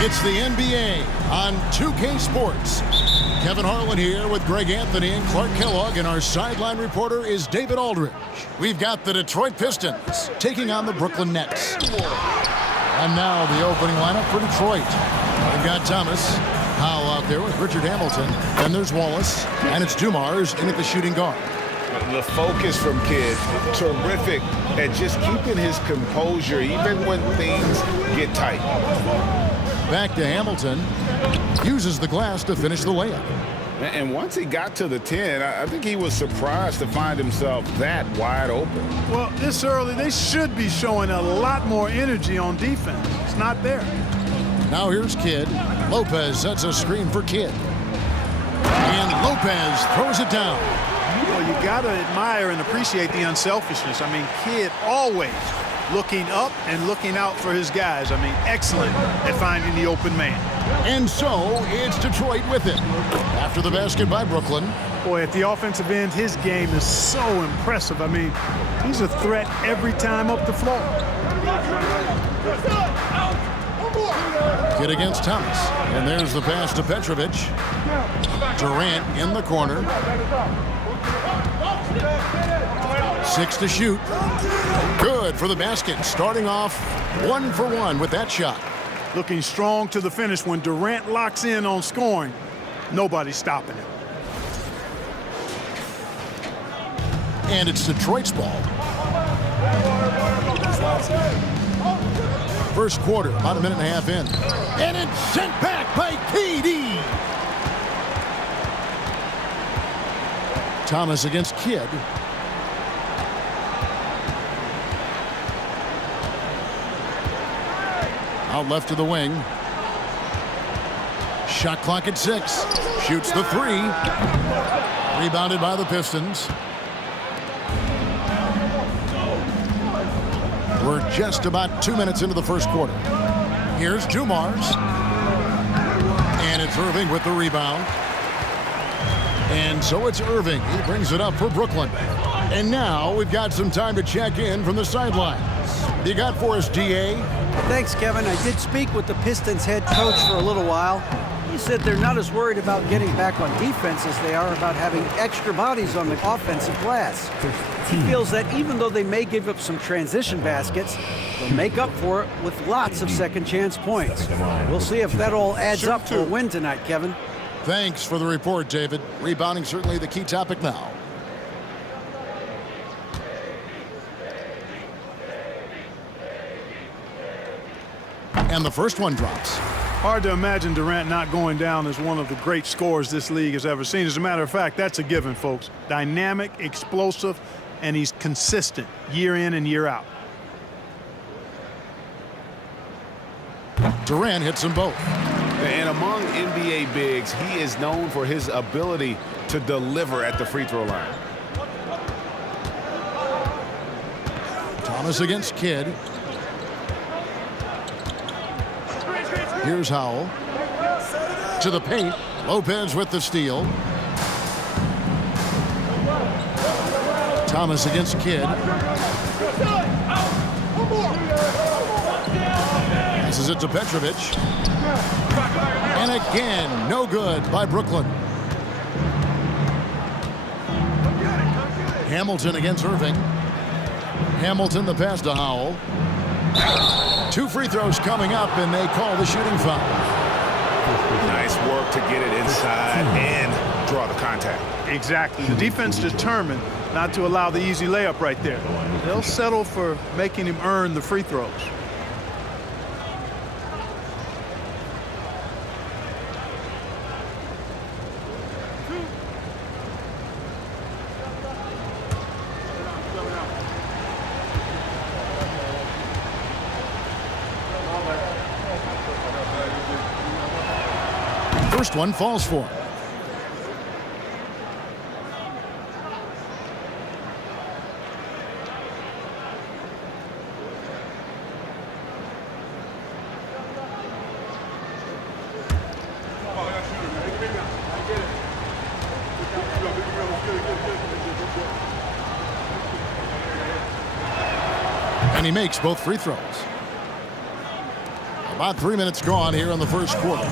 It's the NBA on 2K Sports. Kevin Harlan here with Greg Anthony and Clark Kellogg, and our sideline reporter is David Aldridge. We've got the Detroit Pistons taking on the Brooklyn Nets. And now the opening lineup for Detroit. We've got Thomas Howell out there with Richard Hamilton. Then there's Wallace, and it's Dumars in at the shooting guard. The focus from Kidd, terrific at just keeping his composure even when things get tight. Back to Hamilton. Uses the glass to finish the layup. And once he got to the 10, I think he was surprised to find himself that wide open. Well, this early, they should be showing a lot more energy on defense. It's not there. Now here's Kidd. Lopez sets a screen for Kidd. And Lopez throws it down. Well, you got to admire and appreciate the unselfishness. I mean, Kidd always looking up and looking out for his guys. I mean, excellent at finding the open man. And so it's Detroit with it. After the basket by Brooklyn. Boy, at the offensive end, his game is so impressive. I mean, he's a threat every time up the floor. Kidd against Thomas. And there's the pass to Petrovic. Durant in the corner. 6 to shoot. Good for the basket. Starting off 1 for 1 with that shot. Looking strong to the finish. When Durant locks in on scoring, nobody's stopping him. And it's Detroit's ball. First quarter, about a minute and a half in. And it's sent back by KD. Thomas against Kidd. Out left to the wing. Shot clock at 6. Shoots the 3. Rebounded by the Pistons. We're just about 2 minutes into the first quarter. Here's Dumars. And it's Irving with the rebound. And so it's Irving. He brings it up for Brooklyn. And now we've got some time to check in from the sidelines. You got for us, DA? Thanks, Kevin. I did speak with the Pistons head coach for a little while. He said they're not as worried about getting back on defense as they are about having extra bodies on the offensive glass. He feels that even though they may give up some transition baskets, they'll make up for it with lots of second-chance points. We'll see if that all adds up to a win tonight, Kevin. Thanks for the report, David. Rebounding certainly the key topic now. And the first one drops. Hard to imagine Durant not going down as one of the great scorers this league has ever seen. As a matter of fact, that's a given, folks. Dynamic, explosive, and he's consistent year in and year out. Durant hits them both. And among NBA bigs, he is known for his ability to deliver at the free throw line. Thomas against Kidd. Here's Howell. To the paint. Lopez with the steal. Thomas against Kidd. Passes it to Petrovic. And again, no good by Brooklyn. Hamilton against Irving. Hamilton, the pass to Howell. 2 free throws coming up, and they call the shooting foul. Nice work to get it inside and draw the contact. Exactly. The defense determined not to allow the easy layup right there. They'll settle for making him earn the free throws. First one falls for him. And he makes both free throws. About 3 minutes gone here in the first quarter.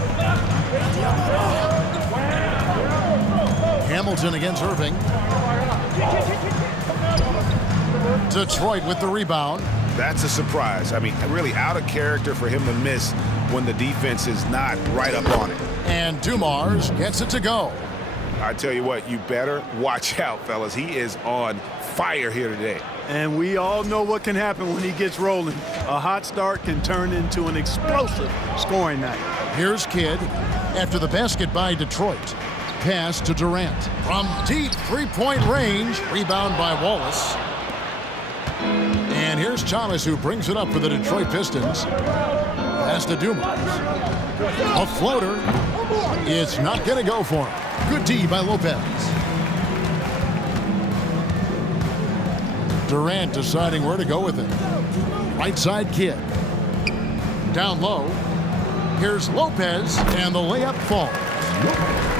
Hamilton against Irving. Detroit with the rebound. That's a surprise. I mean, really out of character for him to miss when the defense is not right up on it. And Dumars gets it to go. I tell you what, you better watch out, fellas. He is on fire here today. And we all know what can happen when he gets rolling. A hot start can turn into an explosive scoring night. Here's Kidd after the basket by Detroit. Pass to Durant. From deep three-point range. Rebound by Wallace. And here's Thomas, who brings it up for the Detroit Pistons. Pass to Dumars. A floater. It's not going to go for him. Good D by Lopez. Durant deciding where to go with it. Right side Kidd. Down low. Here's Lopez, and the layup falls.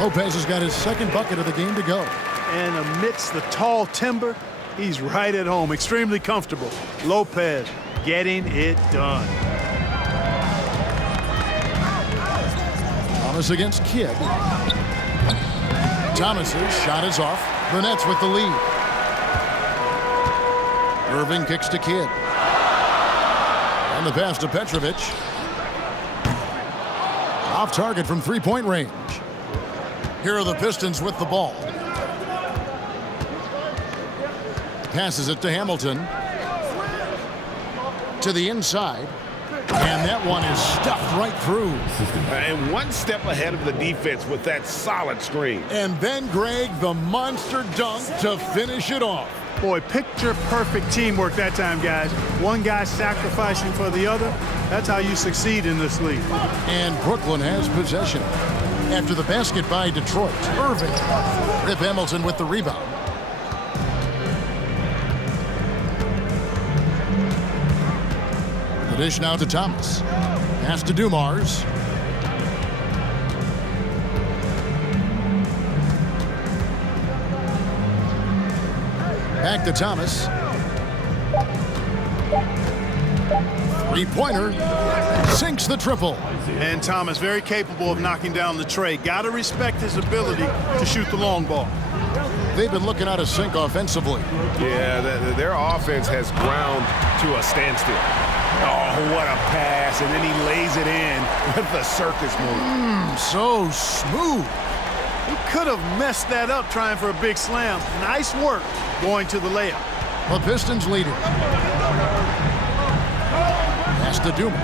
Lopez has got his second bucket of the game to go. And amidst the tall timber, he's right at home, extremely comfortable. Lopez getting it done. Thomas against Kidd. Thomas's shot is off. The Nets with the lead. Irving kicks to Kidd. And the pass to Petrovic. Off target from three-point range. Here are the Pistons with the ball. Passes it to Hamilton. To the inside. And that one is stuffed right through. And one step ahead of the defense with that solid screen. And then, Greg, the monster dunk to finish it off. Boy, picture-perfect teamwork that time, guys. One guy sacrificing for the other. That's how you succeed in this league. And Brooklyn has possession. After the basket by Detroit, Irving. Rip Hamilton with the rebound. The dish now to Thomas. Pass to Dumars. Back to Thomas. Three-pointer. Sinks the triple. And Thomas very capable of knocking down the tray. Got to respect his ability to shoot the long ball. They've been looking out of sync offensively. Yeah, their offense has ground to a standstill. Oh, what a pass, and then he lays it in with the circus move. So smooth. He could have messed that up trying for a big slam. Nice work going to the layup. The Pistons lead it. Pass to Dumars.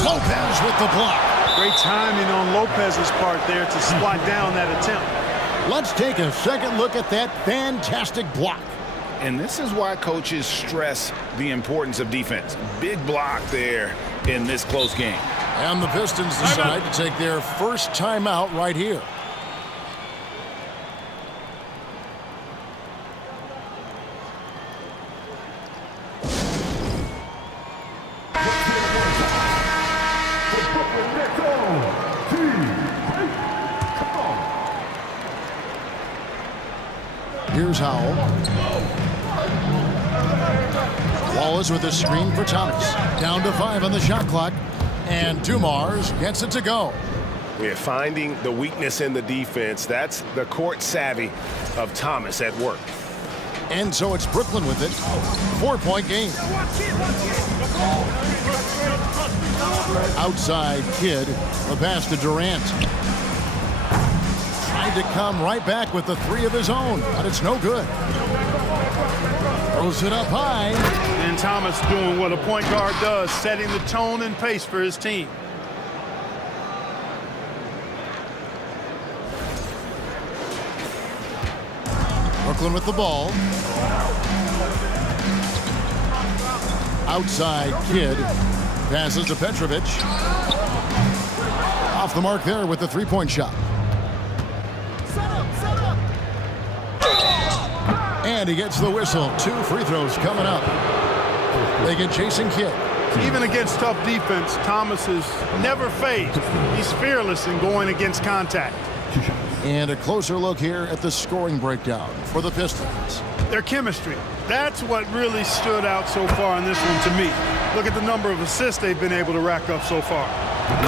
Lopez with the block. Great timing on Lopez's part there to swat down that attempt. Let's take a second look at that fantastic block. And this is why coaches stress the importance of defense. Big block there in this close game. And the Pistons decide to take their first timeout right here. Here's Howell. Wallace with a screen for Thomas. Down to 5 on the shot clock. And Dumars gets it to go. We're finding the weakness in the defense. That's the court savvy of Thomas at work. And so it's Brooklyn with it. 4-point game. Outside Kidd. The pass to Durant. Tried to come right back with the three of his own, but it's no good. Throws it up high. And Thomas doing what a point guard does, setting the tone and pace for his team. Brooklyn with the ball. Outside Kidd. Passes to Petrovic. Off the mark there with the three-point shot. And he gets the whistle. 2 free throws coming up. They get chasing Kidd. Even against tough defense, Thomas is never phased. He's fearless in going against contact. And a closer look here at the scoring breakdown for the Pistons. Their chemistry. That's what really stood out so far in this one to me. Look at the number of assists they've been able to rack up so far.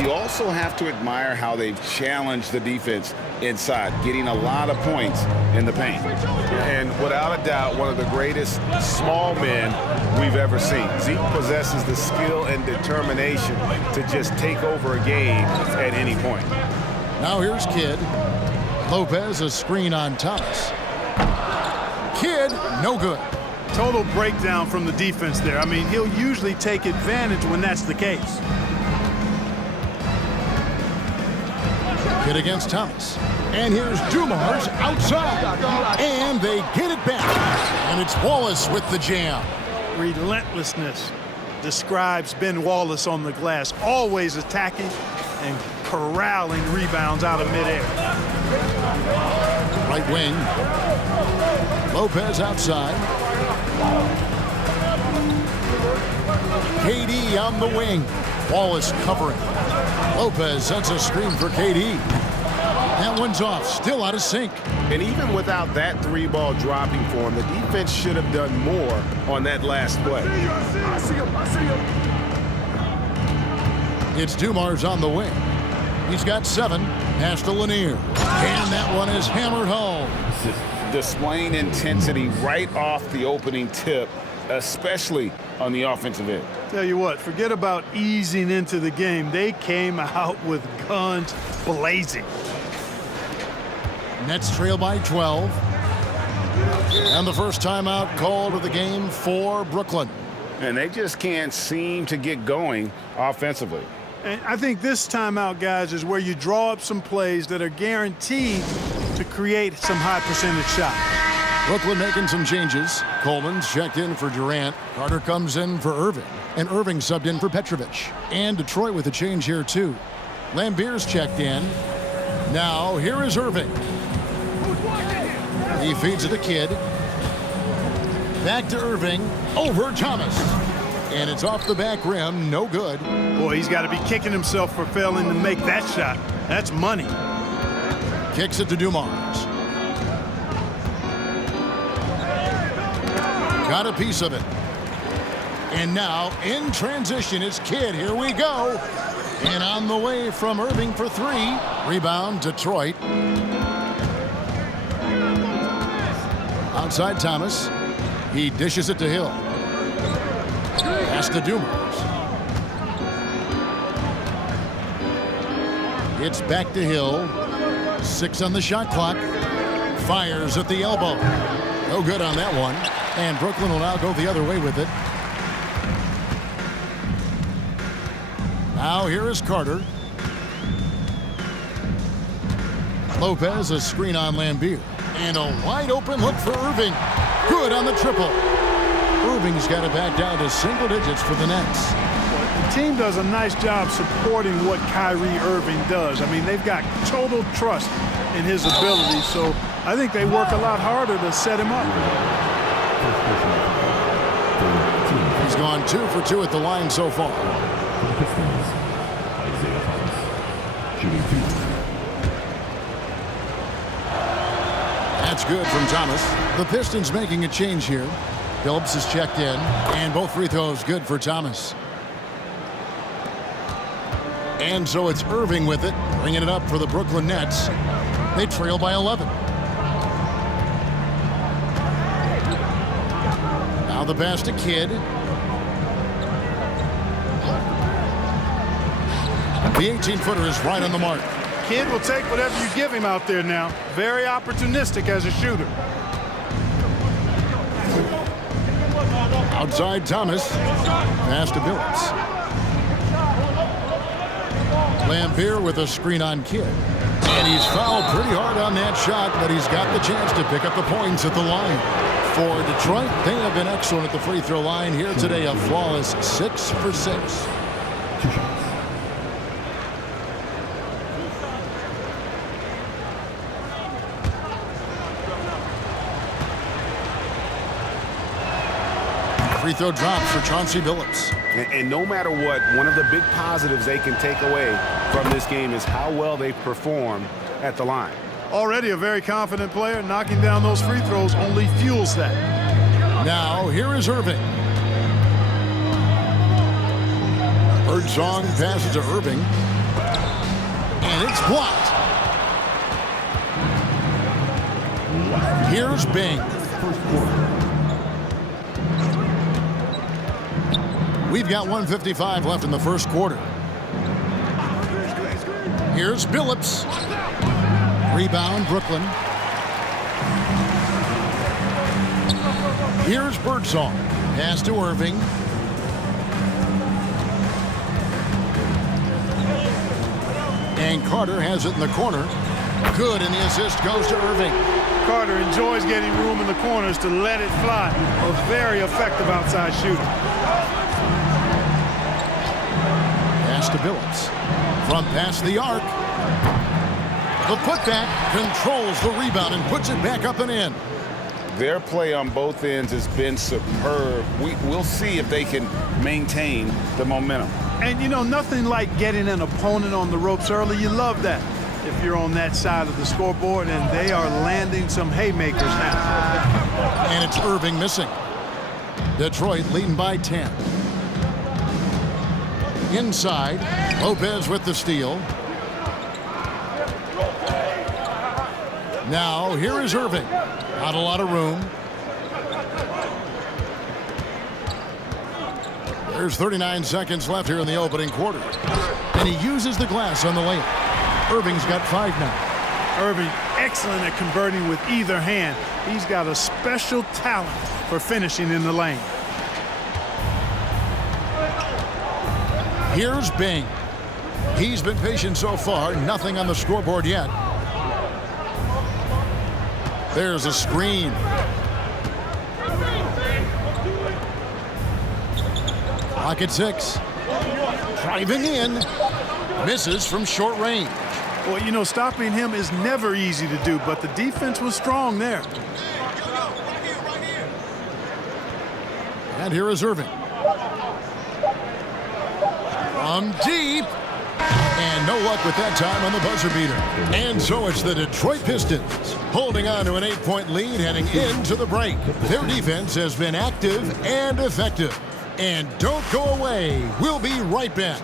You also have to admire how they've challenged the defense inside, getting a lot of points in the paint. And without a doubt, one of the greatest small men we've ever seen. Zeke possesses the skill and determination to just take over a game at any point. Now here's Kidd. Lopez, a screen on Thomas. Kidd, no good. Total breakdown from the defense there. I mean, he'll usually take advantage when that's the case. Kidd against Thomas. And here's Dumars outside. And they get it back. And it's Wallace with the jam. Relentlessness describes Ben Wallace on the glass. Always attacking and corralling rebounds out of midair. Right wing. Lopez outside. KD on the wing. Wallace covering. Lopez sets a screen for KD. That one's off, still out of sync. And even without that three-ball dropping for him, the defense should have done more on that last play. It's Dumars on the wing. He's got 7. Pass to Lanier. And that one is hammered home. Displaying intensity right off the opening tip, especially on the offensive end. Tell you what, forget about easing into the game. They came out with guns blazing. Nets trail by 12. And the first timeout called of the game for Brooklyn. And they just can't seem to get going offensively. And I think this timeout, guys, is where you draw up some plays that are guaranteed to create some high percentage shots. Brooklyn making some changes. Coleman's checked in for Durant. Carter comes in for Irving. And Irving subbed in for Petrovic. And Detroit with a change here, too. Lambier's checked in. Now, here is Irving. He feeds it to Kidd. Back to Irving. Over Thomas. And it's off the back rim. No good. Boy, he's got to be kicking himself for failing to make that shot. That's money. Kicks it to Dumars. Got a piece of it. And now, in transition, it's Kidd. Here we go. And on the way from Irving for 3. Rebound, Detroit. Outside Thomas. He dishes it to Hill. Pass to Dumars. It's back to Hill. 6 on the shot clock. Fires at the elbow. No good on that one. And Brooklyn will now go the other way with it. Now here is Carter. Lopez, a screen on Lambeer. And a wide open look for Irving. Good on the triple. Irving's got it back down to single digits for the Nets. The team does a nice job supporting what Kyrie Irving does. I mean, they've got total trust in his ability, so I think they work a lot harder to set him up. He's gone 2 for 2 at the line so far. That's good from Thomas. The Pistons making a change here. Phillips is checked in, and both free throws good for Thomas. And so it's Irving with it, bringing it up for the Brooklyn Nets. They trail by 11. Now the pass to Kidd. The 18-footer is right on the mark. Kidd will take whatever you give him out there now. Very opportunistic as a shooter. Outside Thomas. Pass to Billups. Lambeer with a screen on Kidd. And he's fouled pretty hard on that shot, but he's got the chance to pick up the points at the line. For Detroit, they have been excellent at the free throw line here today. A flawless 6 for 6. Free throw drops for Chauncey Billups. And no matter what, one of the big positives they can take away from this game is how well they've performed at the line. Already a very confident player. Knocking down those free throws only fuels that. Now, here is Irving. Birdsong passes to Irving. And it's blocked. Here's Bing. We've got 1:55 left in the first quarter. Here's Billups. Rebound, Brooklyn. Here's Birdsong. Pass to Irving. And Carter has it in the corner. Good, and the assist goes to Irving. Carter enjoys getting room in the corners to let it fly. A very effective outside shooter. Pass to Billups. From past the arc. The putback controls the rebound and puts it back up and in. Their play on both ends has been superb. We'll see if they can maintain the momentum. And, you know, nothing like getting an opponent on the ropes early. You love that if you're on that side of the scoreboard, and they are landing some haymakers now. And it's Irving missing. Detroit leading by 10. Inside, Lopez with the steal. Now, here is Irving. Not a lot of room. There's 39 seconds left here in the opening quarter. And he uses the glass on the layup. Irving's got 5 now. Irving, excellent at converting with either hand. He's got a special talent for finishing in the lane. Here's Bing. He's been patient so far. Nothing on the scoreboard yet. There's a screen. Clock at 6. Driving in. Misses from short range. Well, you know, stopping him is never easy to do, but the defense was strong there. And here is Irving. From deep. And no luck with that time on the buzzer beater. And so it's the Detroit Pistons holding on to an 8-point lead heading into the break. Their defense has been active and effective. And don't go away. We'll be right back.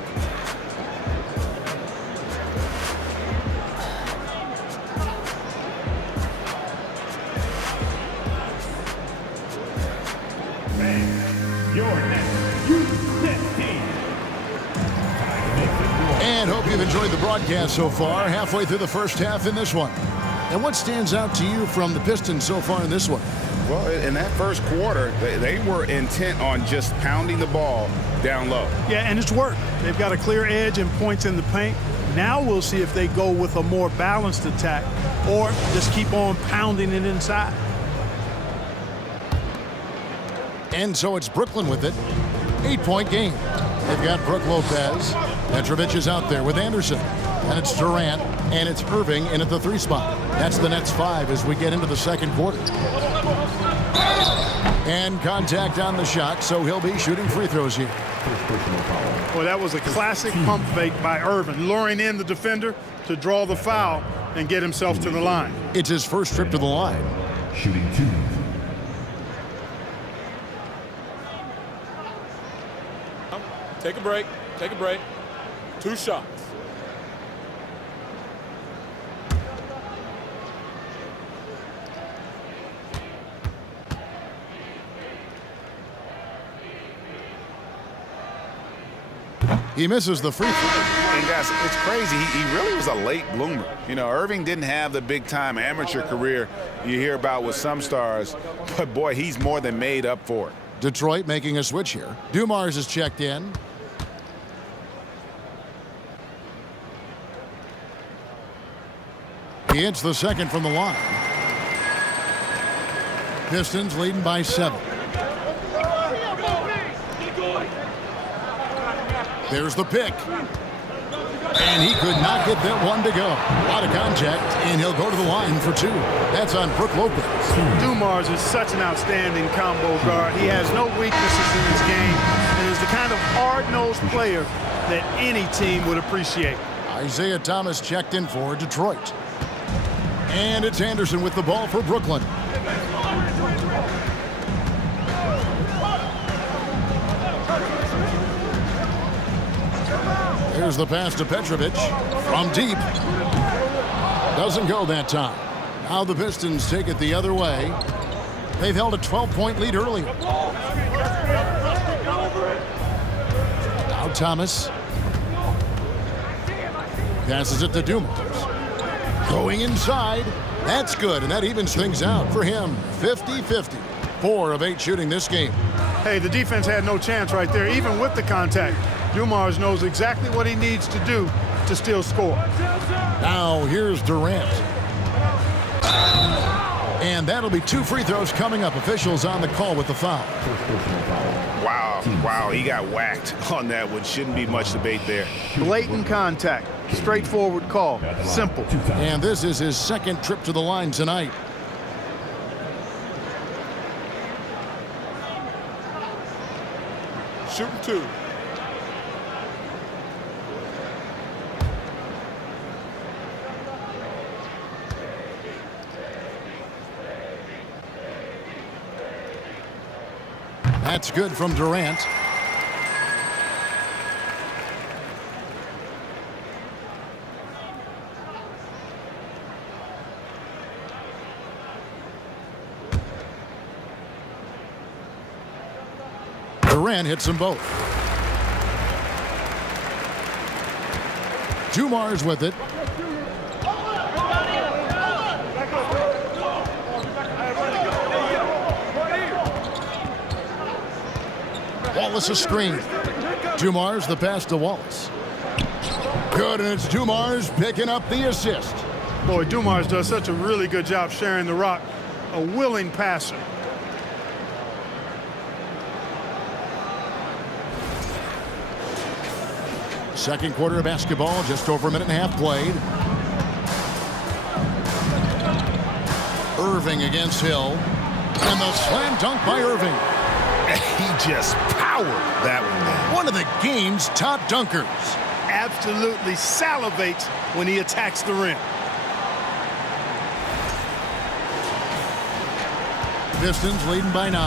And hope you've enjoyed the broadcast so far, halfway through the first half in this one. And what stands out to you from the Pistons so far in this one? Well, in that first quarter, they were intent on just pounding the ball down low. Yeah, and it's worked. They've got a clear edge and points in the paint. Now we'll see if they go with a more balanced attack or just keep on pounding it inside. And so it's Brooklyn with it. 8-point game. They've got Brook Lopez. Petrovic is out there with Anderson. And it's Durant. And it's Irving in at the 3 spot. That's the Nets 5 as we get into the second quarter. And contact on the shot, so he'll be shooting free throws here. Well, that was a classic pump fake by Irving, luring in the defender to draw the foul and get himself to the line. It's his first trip to the line. Shooting 2. Take a break. Take a break. 2 shots. He misses the free throw. And guys, it's crazy. He really was a late bloomer. You know, Irving didn't have the big-time amateur career you hear about with some stars, but boy, he's more than made up for it. Detroit making a switch here. Dumars is checked in. He hits the second from the line. Pistons leading by 7. There's the pick. And he could not get that one to go. A lot of contact, and he'll go to the line for 2. That's on Brook Lopez. Dumars is such an outstanding combo guard. He has no weaknesses in his game and is the kind of hard-nosed player that any team would appreciate. Isaiah Thomas checked in for Detroit. And it's Anderson with the ball for Brooklyn. Here's the pass to Petrovic from deep. Doesn't go that time. Now the Pistons take it the other way. They've held a 12-point lead earlier. Now Thomas. Passes it to Dumars. Going inside. That's good, and that evens things out for him. 50-50. 4 of 8 shooting this game. Hey, the defense had no chance right there, even with the contact. Dumars knows exactly what he needs to do to still score. Now here's Durant. And that'll be 2 free throws coming up. Officials on the call with the foul. Wow, he got whacked on that one. Shouldn't be much debate there. Blatant contact. Straightforward call. Simple. And this is his second trip to the line tonight. Shooting 2. That's good from Durant. Durant hits them both. Dumars with it. Wallace a screen. Dumars the pass to Wallace. Good, and it's Dumars picking up the assist. Boy, Dumars does such a really good job sharing the rock. A willing passer. Second quarter of basketball, just over a minute and a half played. Irving against Hill. And the slam dunk by Irving. He just powered that one. One of the game's top dunkers. Absolutely salivates when he attacks the rim. Pistons leading by 9.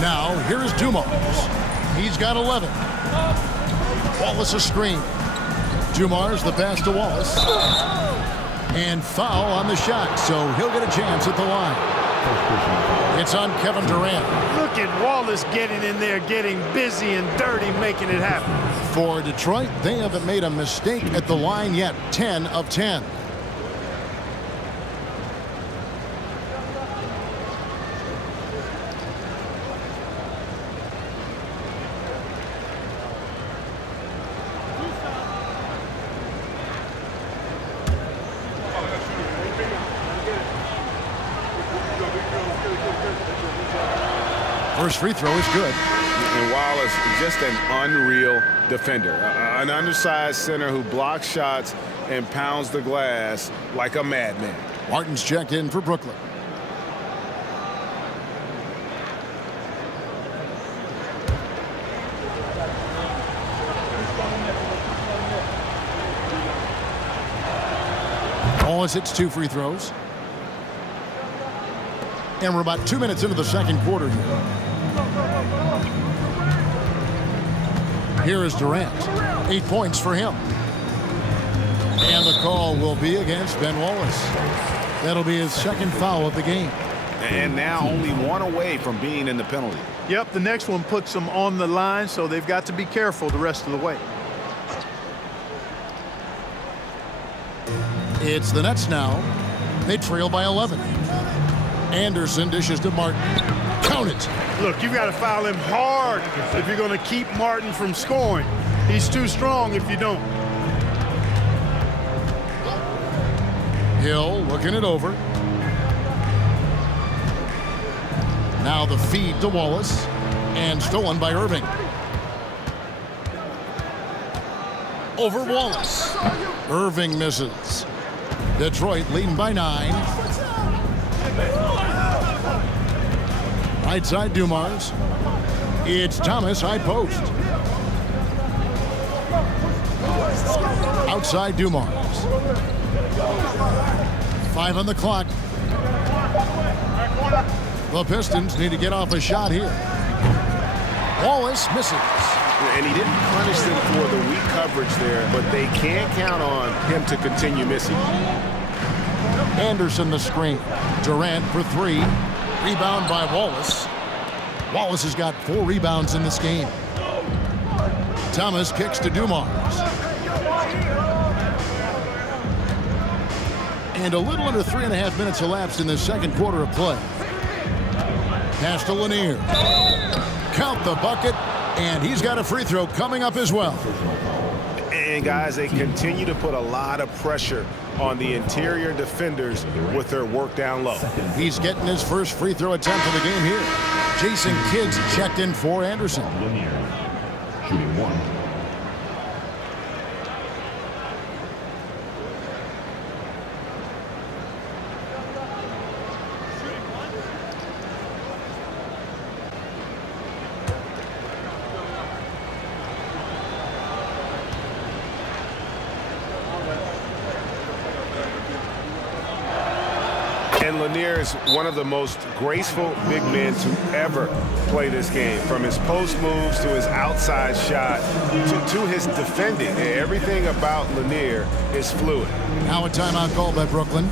Now, here's Dumars. He's got 11. Wallace a screen. Dumars the pass to Wallace. And foul on the shot, so he'll get a chance at the line. It's on Kevin Durant. Look at Wallace getting in there, getting busy and dirty, making it happen. For Detroit, they haven't made a mistake at the line yet. 10 of 10. First free throw is good. And Wallace, just an unreal defender. An undersized center who blocks shots and pounds the glass like a madman. Martin's checked in for Brooklyn. Wallace hits 2 free throws. And we're about 2 minutes into the second quarter here. Here is Durant. 8 points for him. And the call will be against Ben Wallace. That'll be his second foul of the game. And now only 1 away from being in the penalty. Yep, the next one puts them on the line, so they've got to be careful the rest of the way. It's the Nets now. They trail by 11. Anderson dishes to Martin. Count it. Look, you've got to foul him hard if you're going to keep Martin from scoring. He's too strong if you don't. Hill looking it over. Now the feed to Wallace. And stolen by Irving. Over Wallace. Irving misses. Detroit leading by 9. Right side Dumars. It's Thomas high post. Outside Dumars. 5 on the clock. The Pistons need to get off a shot here. Wallace misses. And he didn't punish them for the weak coverage there, but they can't count on him to continue missing. Anderson the screen. Durant for 3. Rebound by Wallace. Wallace has got 4 rebounds in this game. Thomas kicks to Dumars. And a little under 3.5 minutes elapsed in the second quarter of play. Pass to Lanier. Count the bucket, and he's got a free throw coming up as well. And guys, they continue to put a lot of pressure on the interior defenders with their work down low. He's getting his first free throw attempt of the game here. Jason Kidd's checked in for Anderson. Lanier, shooting 1. And Lanier is one of the most graceful big men to ever play this game. From his post moves to his outside shot to his defending. Everything about Lanier is fluid. Now a timeout called by Brooklyn.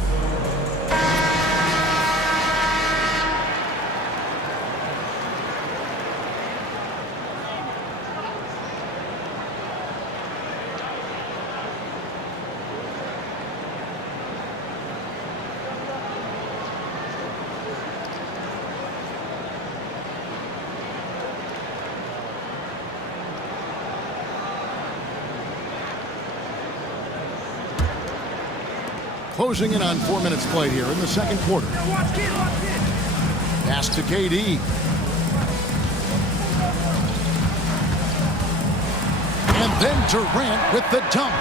Closing in on 4 minutes played here in the second quarter. Pass to KD. And then Durant with the dunk.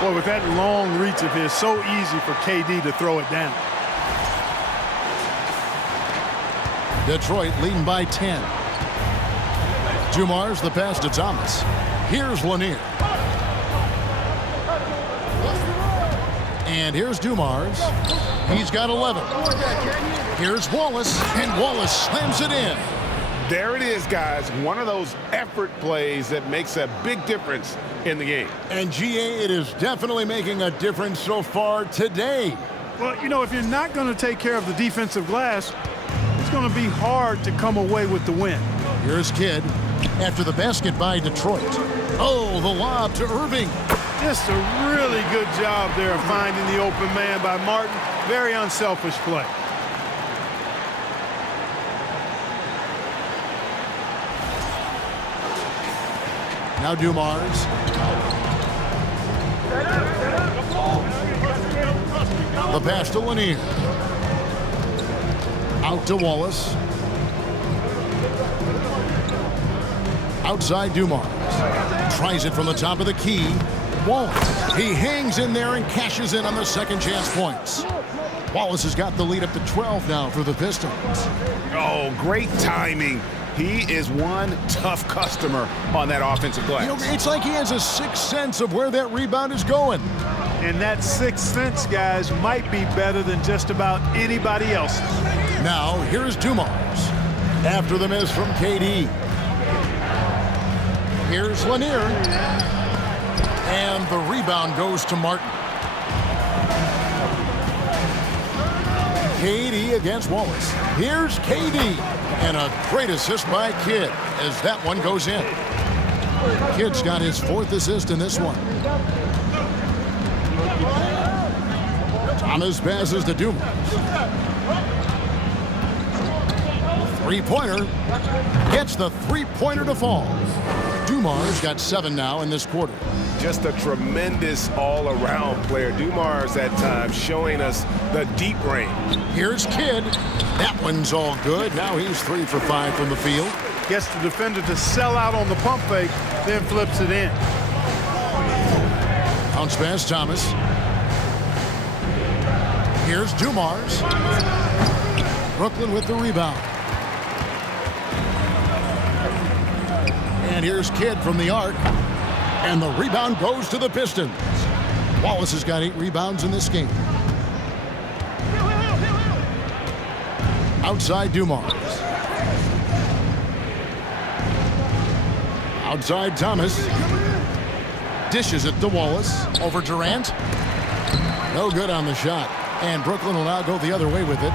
Boy, with that long reach of his, so easy for KD to throw it down. Detroit leading by 10. Dumars the pass to Thomas. Here's Lanier. And here's Dumars. He's got 11. Here's Wallace, and Wallace slams it in. There it is, guys. One of those effort plays that makes a big difference in the game. And GA, it is definitely making a difference so far today. Well, you know, if you're not going to take care of the defensive glass, it's going to be hard to come away with the win. Here's Kidd after the basket by Detroit. Oh, the lob to Irving. Just a really good job there of finding the open man by Martin. Very unselfish play. Now Dumars. The pass to Lanier. Out to Wallace. Outside Dumars. Tries it from the top of the key. Wallace. He hangs in there and cashes in on the second chance points. Wallace has got the lead up to 12 now for the Pistons. Oh, great timing. He is one tough customer on that offensive glass. You know, it's like he has a sixth sense of where that rebound is going. And that sixth sense, guys, might be better than just about anybody else's. Now, here's Dumars. After the miss from KD. Here's Lanier. And the rebound goes to Martin. KD against Wallace. Here's KD. And a great assist by Kidd as that one goes in. Kidd's got his 4th assist in this one. Thomas passes to Dumars. Three-pointer. Gets the three-pointer to fall. Dumars got 7 now in this quarter. Just a tremendous all-around player. Dumars at times showing us the deep range. Here's Kidd. That one's all good. Now he's 3 for 5 from the field. Gets the defender to sell out on the pump fake, then flips it in. Bounce pass, Thomas. Here's Dumars. Brooklyn with the rebound. And here's Kidd from the arc. And the rebound goes to the Pistons. Wallace has got 8 rebounds in this game. Outside Dumars. Outside Thomas. Dishes it to Wallace. Over Durant. No good on the shot. And Brooklyn will now go the other way with it.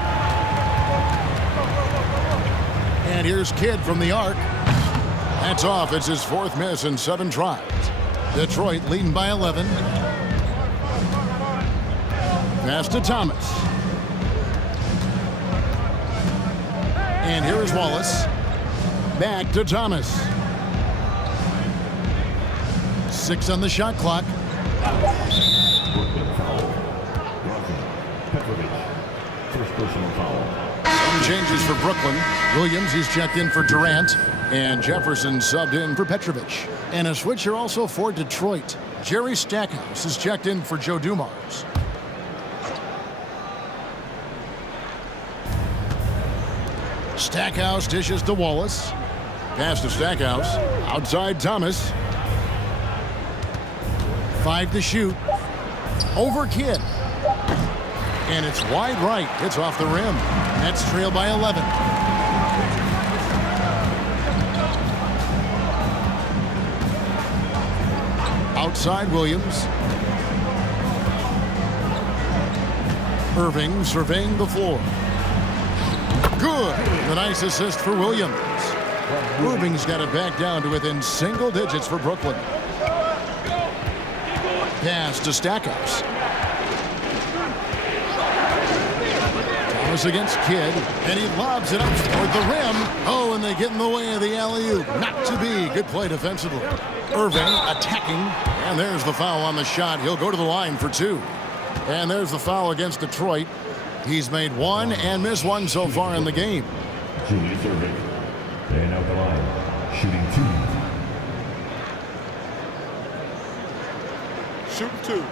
And here's Kidd from the arc. That's off. It's his 4th miss in 7 tries. Detroit leading by 11. Pass to Thomas. And here's Wallace. Back to Thomas. 6 on the shot clock. Brooklyn foul. Rosen, Petrovic. First personal foul. Some changes for Brooklyn. Williams, he's checked in for Durant. And Jefferson subbed in for Petrovic. And a switcher also for Detroit. Jerry Stackhouse is checked in for Joe Dumars. Stackhouse dishes to Wallace. Pass to Stackhouse. Outside Thomas. 5 to shoot. Over Kidd. And it's wide right. It's off the rim. Nets trail by 11. Outside Williams. Irving surveying the floor. Good. A nice assist for Williams. Irving's got it back down to within single digits for Brooklyn. Pass to Stackhouse. Thomas against Kidd, and he lobs it up toward the rim. Oh, and they get in the way of the alley-oop. Not to be. Good play defensively. Irving attacking, and there's the foul on the shot. He'll go to the line for 2. And there's the foul against Detroit. He's made 1 and missed 1 so far in the game. Julius Irving. And out the line. Shooting 2. Shooting 2.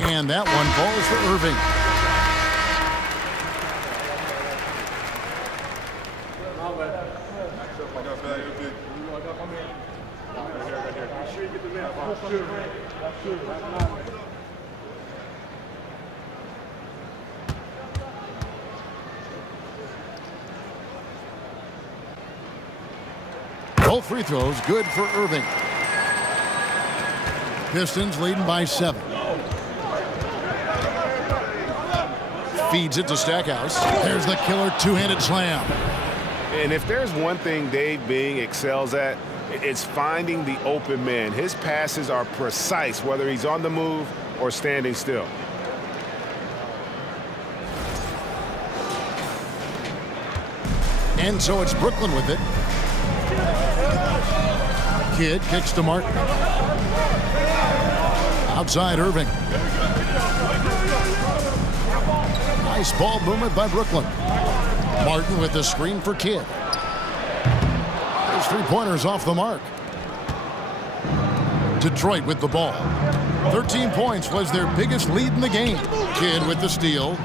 And that one falls for Irving. Both free throws good for Irving. Pistons leading by 7. Feeds it to Stackhouse. There's the killer 2-handed slam. And if there's one thing Dave Bing excels at, it's finding the open man. His passes are precise, whether he's on the move or standing still. And so it's Brooklyn with it. Kidd kicks to Martin. Outside Irving. Nice ball movement by Brooklyn. Martin with the screen for Kidd. Those 3-pointers off the mark. Detroit with the ball. 13 points was their biggest lead in the game. Kidd with the steal.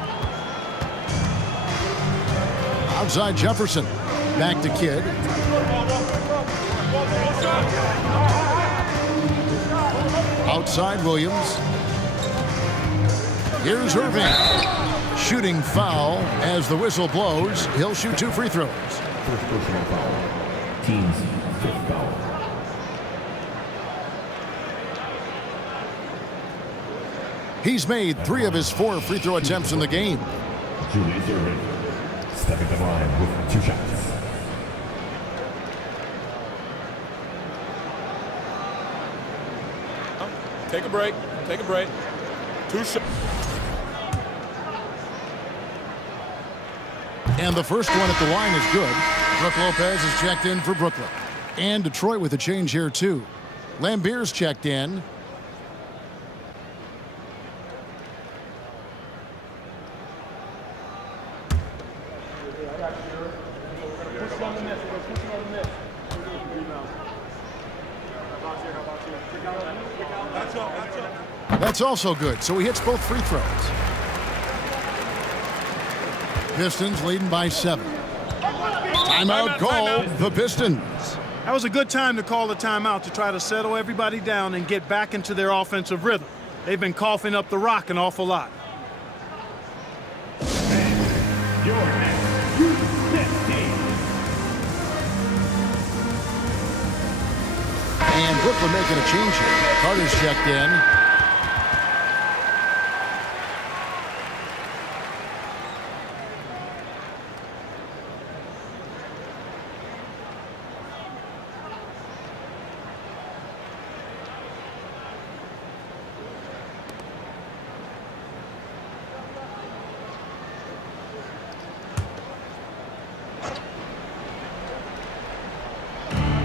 Outside Jefferson. Back to Kidd. Outside Williams. Here's Irving. Shooting foul as the whistle blows. He'll shoot 2 free throws. First personal foul. Team's 5th foul. He's made 3 of his 4 free throw attempts in the game. Julius Irving. Stepping to the line with 2 shots. Take a break. Take a break. 2 shots. And the first one at the line is good. Brook Lopez is checked in for Brooklyn. And Detroit with a change here, too. Lambier's checked in. That's also good, so he hits both free throws. Pistons leading by 7. Timeout called the Pistons. That was a good time to call the timeout to try to settle everybody down and get back into their offensive rhythm. They've been coughing up the rock an awful lot. And Brooklyn making a change here. Carter's checked in.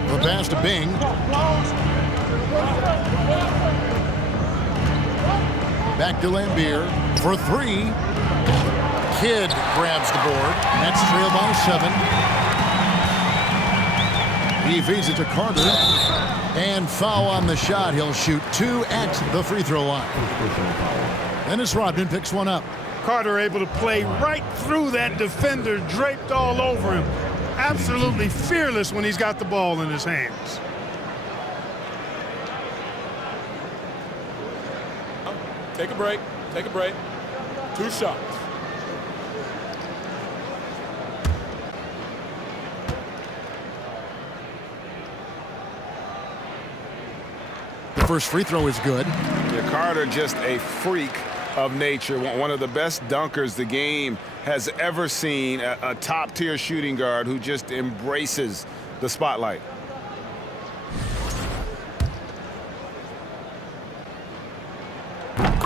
The pass to Bing. Back to Lambier for 3. Kidd grabs the board. Nets trail by 7. He feeds it to Carter. And foul on the shot. He'll shoot 2 at the free throw line. Dennis Rodman picks one up. Carter able to play right through that defender, draped all over him. Absolutely fearless when he's got the ball in his hands. Take a break. Take a break. 2 shots. The first free throw is good. Yeah, Carter just a freak of nature. One of the best dunkers the game has ever seen. A top-tier shooting guard who just embraces the spotlight.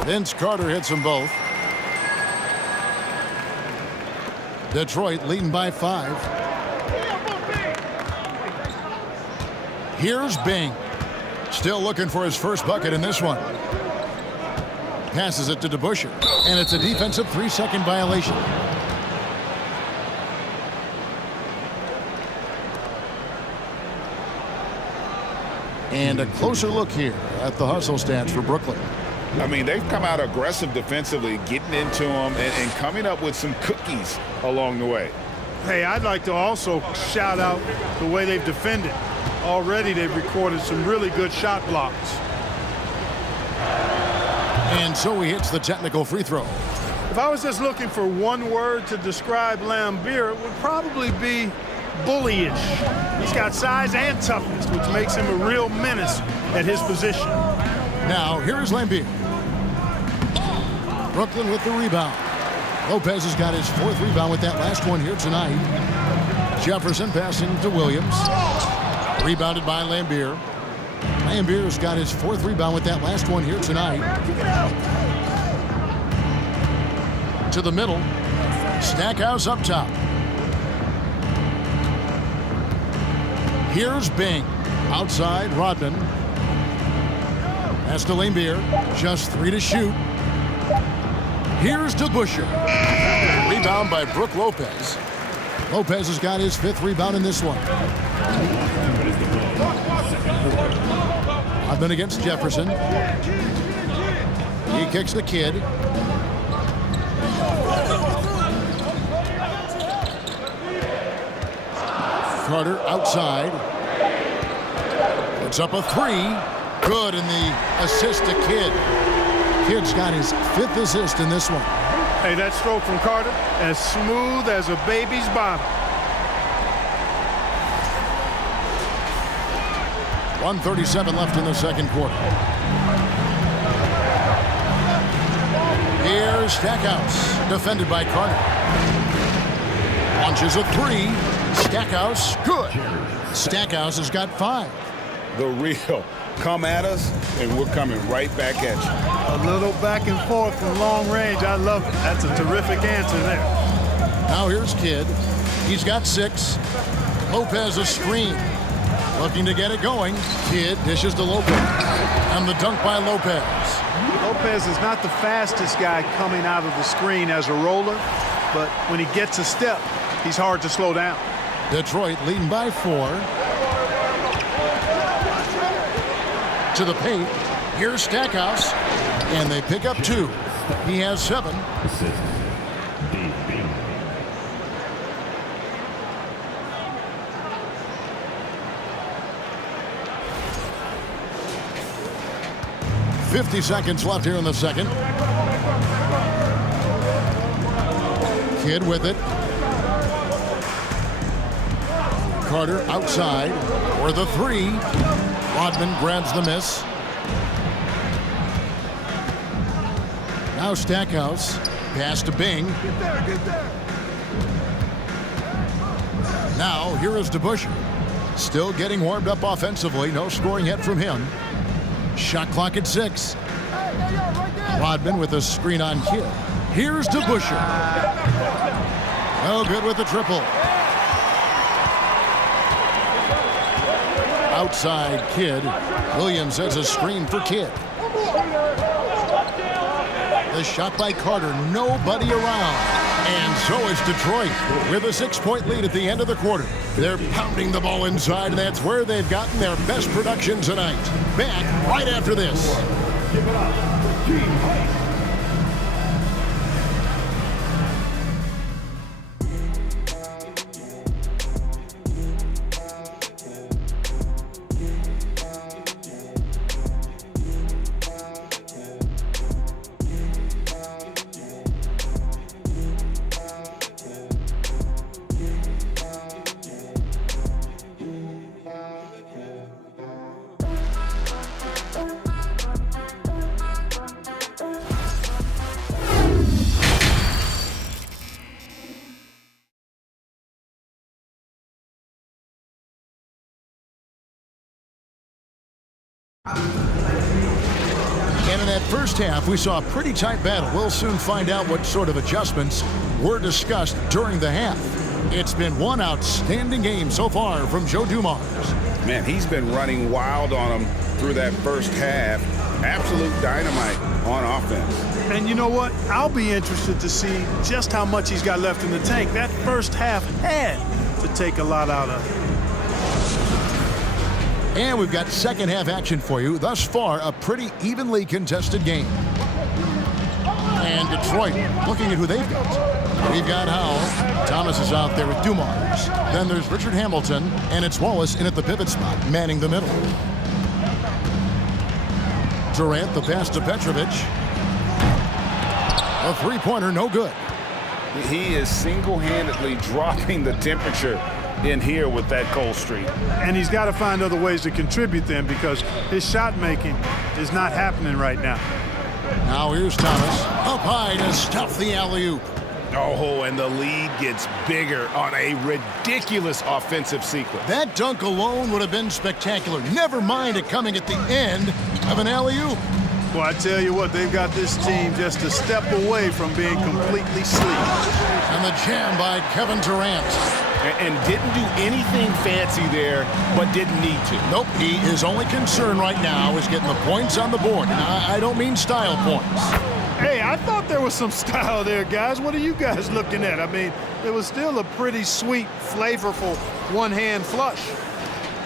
Vince Carter hits them both. Detroit leading by 5. Here's Bing. Still looking for his first bucket in this one. Passes it to DeBusschere, and it's a defensive 3-second violation. And a closer look here at the hustle stats for Brooklyn. I mean, they've come out aggressive defensively, getting into them and coming up with some cookies along the way. Hey, I'd like to also shout out the way they've defended. Already they've recorded some really good shot blocks. And so he hits the technical free throw. If I was just looking for one word to describe Lambier, it would probably be bullyish. He's got size and toughness, which makes him a real menace at his position. Now, here's Lambier. Brooklyn with the rebound. Lopez has got his 4th rebound with that last one here tonight. Jefferson passing to Williams. Rebounded by Lambier. Lambier's got his 4th rebound with that last one here tonight. To the middle. Stackhouse up top. Here's Bing. Outside, Rodman. That's to Lambier. Just 3 to shoot. Here's DeBusschere. Rebound by Brook Lopez. Lopez has got his 5th rebound in this one. Rodman against Jefferson. He kicks the Kidd. Carter outside. Puts up a 3. Good, and the assist to Kidd. Kidd's got his 5th assist in this one. Hey, that stroke from Carter, as smooth as a baby's bottom. 1:37 left in the second quarter. Here's Stackhouse, defended by Carter. Launches a 3. Stackhouse, good. Stackhouse has got 5. The real come at us, and we're coming right back at you. A little back and forth from long range. I love it. That's a terrific answer there. Now here's Kidd. He's got 6. Lopez a screen. Looking to get it going. Kidd dishes to Lopez. And the dunk by Lopez. Lopez is not the fastest guy coming out of the screen as a roller, but when he gets a step, he's hard to slow down. Detroit leading by 4. To the paint. Here's Stackhouse. And they pick up 2. He has 7. Assist. Dave Bing. 50 seconds left here in the second. Kidd with it. Carter outside for the 3. Rodman grabs the miss. Now Stackhouse. Pass to Bing. Now here is DeBusschere. Still getting warmed up offensively. No scoring yet from him. Shot clock at 6. Rodman with a screen on Kidd. Here's DeBusschere. No good with the triple. Outside Kidd. Williams has a screen for Kidd. The shot by Carter. Nobody around. And so is Detroit with a 6-point lead at the end of the quarter. They're pounding the ball inside, and that's where they've gotten their best production tonight. Back right after this. Give it up for Team Heights. And in that first half, we saw a pretty tight battle. We'll soon find out what sort of adjustments were discussed during the half. It's been one outstanding game so far from Joe Dumars. Man, he's been running wild on them through that first half. Absolute dynamite on offense. And you know what? I'll be interested to see just how much he's got left in the tank. That first half had to take a lot out of it. And we've got second half action for you. Thus far, a pretty evenly contested game. And Detroit looking at who they've got. We've got Howell. Thomas is out there with Dumars. Then there's Richard Hamilton, and it's Wallace in at the pivot spot, manning the middle. Durant, the pass to Petrovic. A three-pointer, no good. He is single-handedly dropping the temperature in here with that cold streak. And he's got to find other ways to contribute then, because his shot making is not happening right now. Now here's Thomas. Up high to stuff the alley-oop. Oh, and the lead gets bigger on a ridiculous offensive sequence. That dunk alone would have been spectacular. Never mind it coming at the end of an alley-oop. Well, I tell you what, they've got this team just a step away from being completely asleep. And the jam by Kevin Durant. And didn't do anything fancy there, but didn't need to. Nope, his only concern right now is getting the points on the board. And I don't mean style points. Hey, I thought there was some style there, guys. What are you guys looking at? I mean, it was still a pretty sweet, flavorful one-hand flush.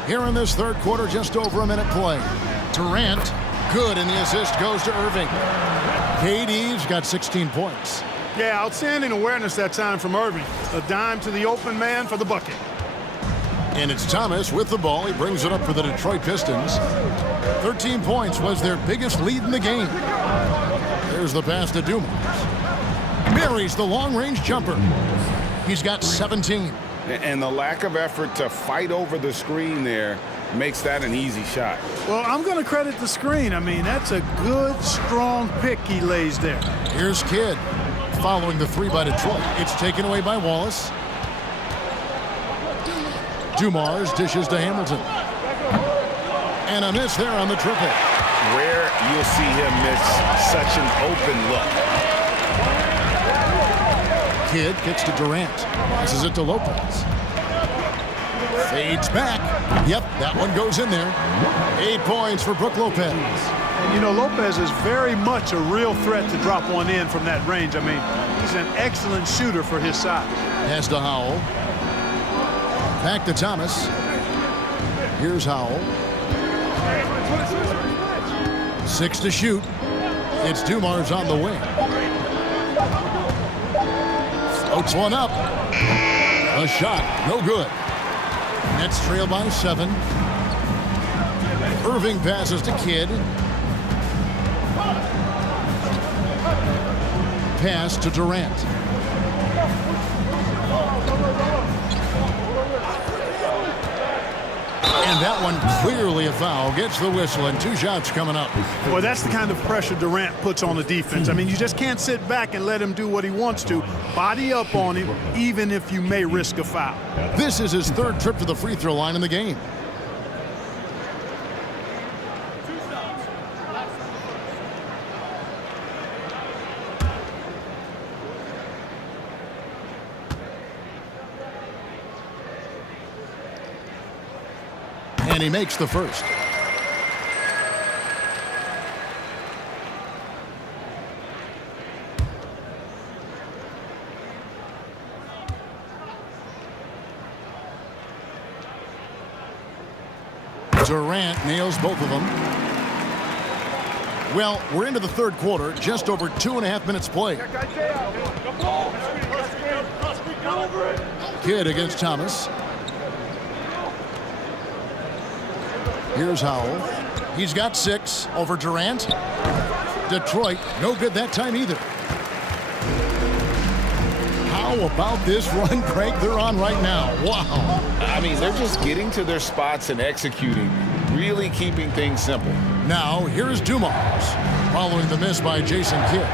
Here in this third quarter, just over a minute play. Durant, good, and the assist goes to Irving. KD's got 16 points. Yeah, outstanding awareness that time from Irving. A dime to the open man for the bucket. And it's Thomas with the ball. He brings it up for the Detroit Pistons. 13 points was their biggest lead in the game. There's the pass to Dumars. Marries the long-range jumper. He's got 17. And the lack of effort to fight over the screen there makes that an easy shot. Well, I'm going to credit the screen. I mean, that's a good, strong pick he lays there. Here's Kidd. Following the three by Detroit. It's taken away by Wallace. Dumars dishes to Hamilton. And a miss there on the triple. Rare you'll see him miss such an open look. Kidd kicks to Durant. Passes it to Lopez. Fades back. Yep, that one goes in there. 8 points for Brook Lopez. And you know, Lopez is very much a real threat to drop one in from that range. I mean, he's an excellent shooter for his size. Pass to Howell. Back to Thomas. Here's Howell. 6 to shoot. It's Dumars on the wing. Floats one up. A shot, no good. Nets trail by 7. Irving passes to Kidd. Pass to Durant. And that one clearly a foul. Gets the whistle and 2 shots coming up. Well, that's the kind of pressure Durant puts on the defense. I mean, you just can't sit back and let him do what he wants to. Body up on him, even if you may risk a foul. This is his 3rd trip to the free throw line in the game. And he makes the first. Durant nails both of them. Well, we're into the 3rd quarter, just over 2.5 minutes played. Kidd against Thomas. Here's Howell. He's got 6 over Durant. Detroit, no good that time either. How about this run, Craig, they're on right now? Wow. I mean, they're just getting to their spots and executing, really keeping things simple. Now, here's Dumars, following the miss by Jason Kidd.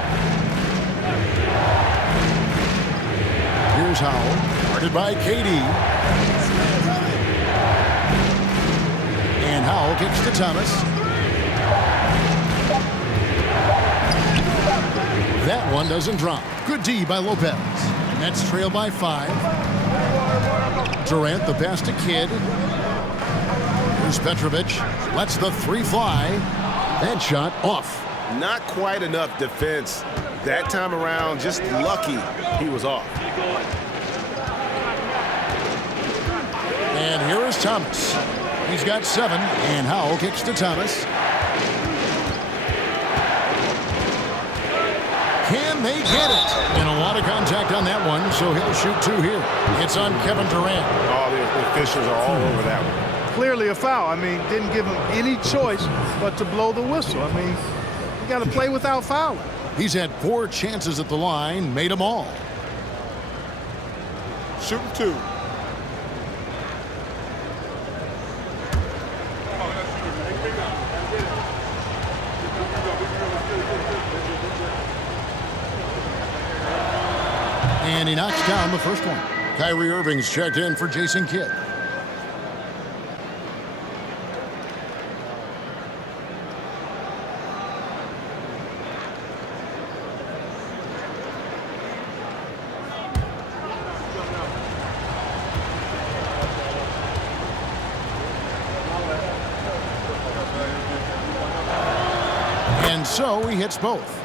Here's Howell, guarded by KD. And Howell kicks to Thomas. That one doesn't drop. Good D by Lopez. Nets trail by 5. Durant the pass to Kidd. Here's Petrovic. Lets the 3 fly. That shot off. Not quite enough defense that time around. Just lucky he was off. And here is Thomas. He's got 7, and Howell kicks to Thomas. Can they get it? And a lot of contact on that one, so he'll shoot 2 here. It's on Kevin Durant. Oh, the officials are all over that one. Clearly a foul. I mean, didn't give him any choice but to blow the whistle. I mean, you got to play without fouling. He's had 4 chances at the line, made them all. Shooting 2. And he knocks down the first one. Kyrie Irving's checked in for Jason Kidd. And so he hits both.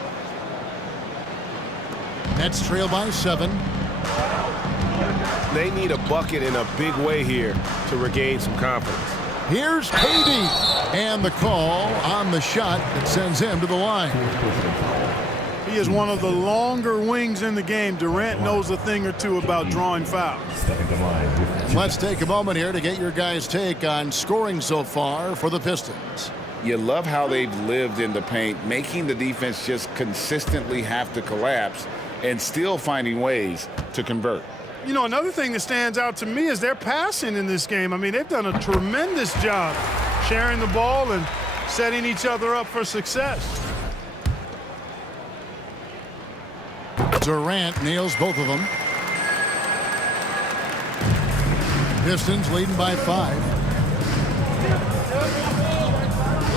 Nets trail by 7. They need a bucket in a big way here to regain some confidence. Here's KD. And the call on the shot that sends him to the line. He is one of the longer wings in the game. Durant knows a thing or two about drawing fouls. Let's take a moment here to get your guys' take on scoring so far for the Pistons. You love how they've lived in the paint, making the defense just consistently have to collapse and still finding ways to convert. You know, another thing that stands out to me is their passing in this game. I mean, they've done a tremendous job sharing the ball and setting each other up for success. Durant nails both of them. Pistons leading by 5.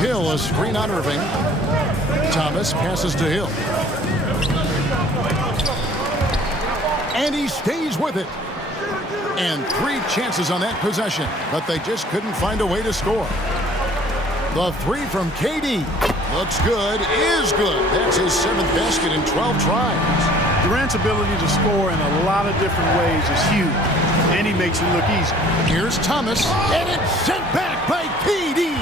Hill, a screen on Irving. Thomas passes to Hill. And he stays with it. And 3 chances on that possession, but they just couldn't find a way to score. The 3 from KD. Looks good, is good. That's his 7th basket in 12 tries. Durant's ability to score in a lot of different ways is huge, and he makes it look easy. Here's Thomas, and it's sent back by KD.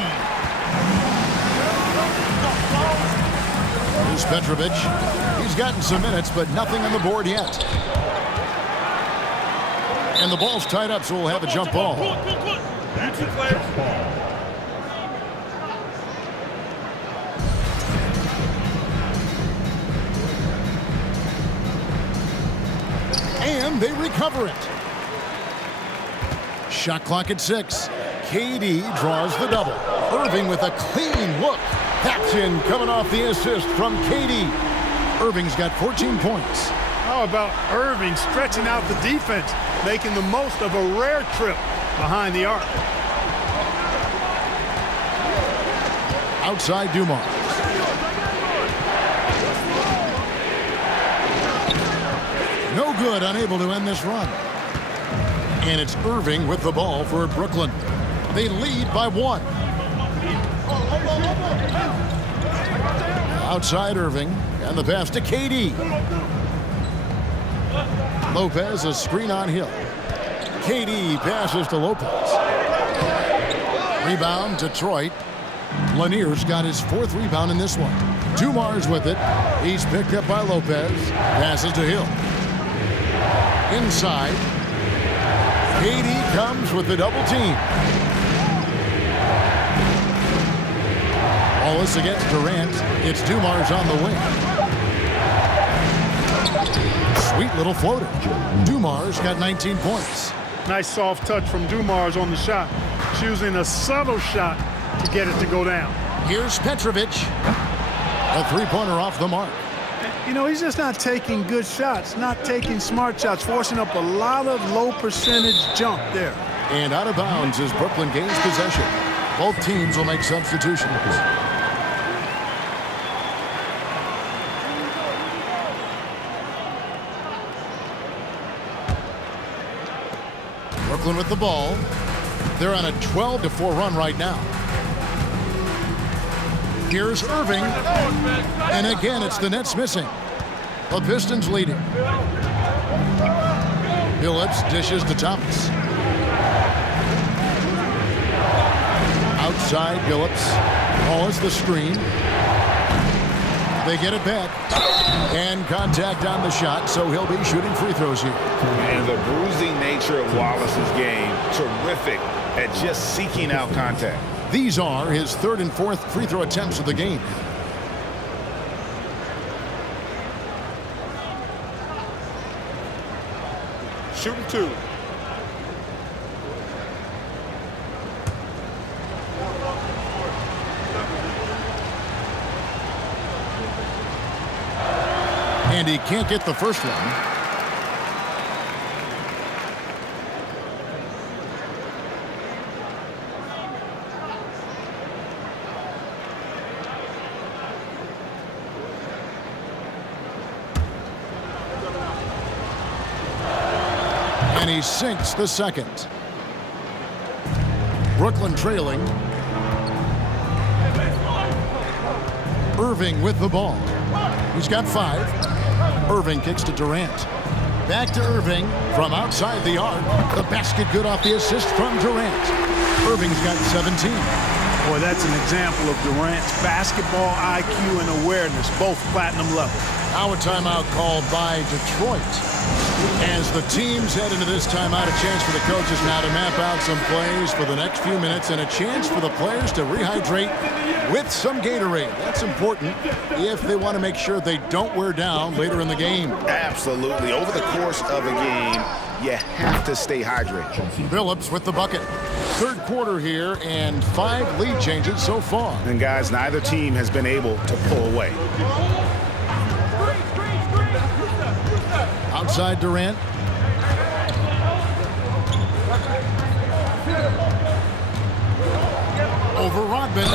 Here's Petrovic. He's gotten some minutes, but nothing on the board yet. And the ball's tied up, so we'll have a jump ball. And they recover it. Shot clock at 6. KD draws the double. Irving with a clean look. That's in, coming off the assist from KD. Irving's got 14 points. How about Irving stretching out the defense, making the most of a rare trip behind the arc. Outside Dumars. No good, unable to end this run. And it's Irving with the ball for Brooklyn. They lead by 1. Outside Irving, and the pass to KD. Lopez, a screen on Hill. KD passes to Lopez. Rebound, Detroit. Lanier's got his 4th rebound in this one. Dumars with it. He's picked up by Lopez. Passes to Hill. Inside. KD comes with the double team. Wallace against Durant. It's Dumars on the wing. Sweet little floater. Dumars got 19 points. Nice soft touch from Dumars on the shot. Choosing a subtle shot to get it to go down. Here's Petrovic. A 3-pointer off the mark. You know, he's just not taking good shots, not taking smart shots, forcing up a lot of low percentage jump there. And out of bounds as Brooklyn gains possession. Both teams will make substitutions. Brooklyn with the ball. They're on a 12-4 run right now. Here's Irving. And again, it's the Nets missing. The Pistons leading. Billups dishes to Thomas. Outside Billups. Wallace the screen. They get it back. And contact on the shot, so he'll be shooting free throws here. And the bruising nature of Wallace's game, terrific at just seeking out contact. These are his 3rd and 4th free throw attempts of the game. Shooting 2. And he can't get the first one. And he sinks the second. Brooklyn trailing. Irving with the ball. He's got 5. Irving kicks to Durant. Back to Irving from outside the arc. The basket good off the assist from Durant. Irving's got 17. Boy, that's an example of Durant's basketball IQ and awareness, both platinum level. Now a timeout called by Detroit. As the teams head into this timeout, a chance for the coaches now to map out some plays for the next few minutes and a chance for the players to rehydrate with some Gatorade. That's important if they want to make sure they don't wear down later in the game. Absolutely. Over the course of a game, you have to stay hydrated. Billups with the bucket. 3rd quarter here and 5 lead changes so far. And guys, neither team has been able to pull away. Outside Durant. Over Rodman.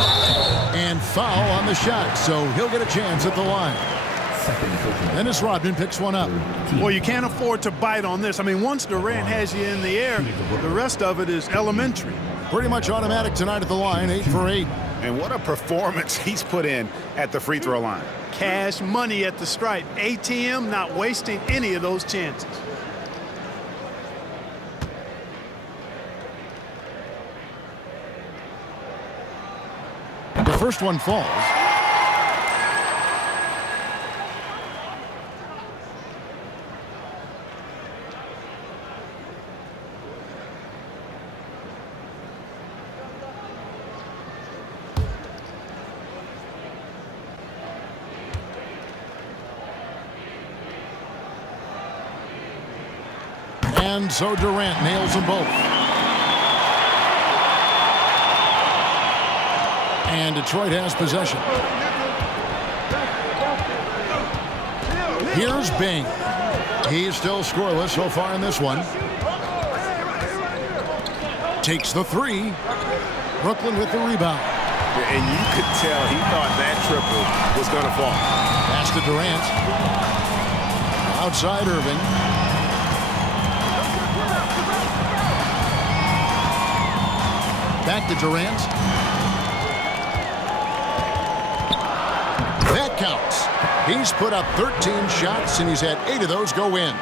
And foul on the shot, so he'll get a chance at the line. Dennis Rodman picks one up. Well, you can't afford to bite on this. I mean, once Durant has you in the air, the rest of it is elementary. Pretty much automatic tonight at the line, 8 for 8. And what a performance he's put in at the free throw line. Cash money at the stripe. ATM not wasting any of those chances. The first one falls. And so Durant nails them both. And Detroit has possession. Here's Bing. He's still scoreless so far in this one. Takes the three. Brooklyn with the rebound. And you could tell he thought that triple was going to fall. Pass to Durant. Outside Irving. Back to Durant. That counts. He's put up 13 shots, and he's had 8 of those go in.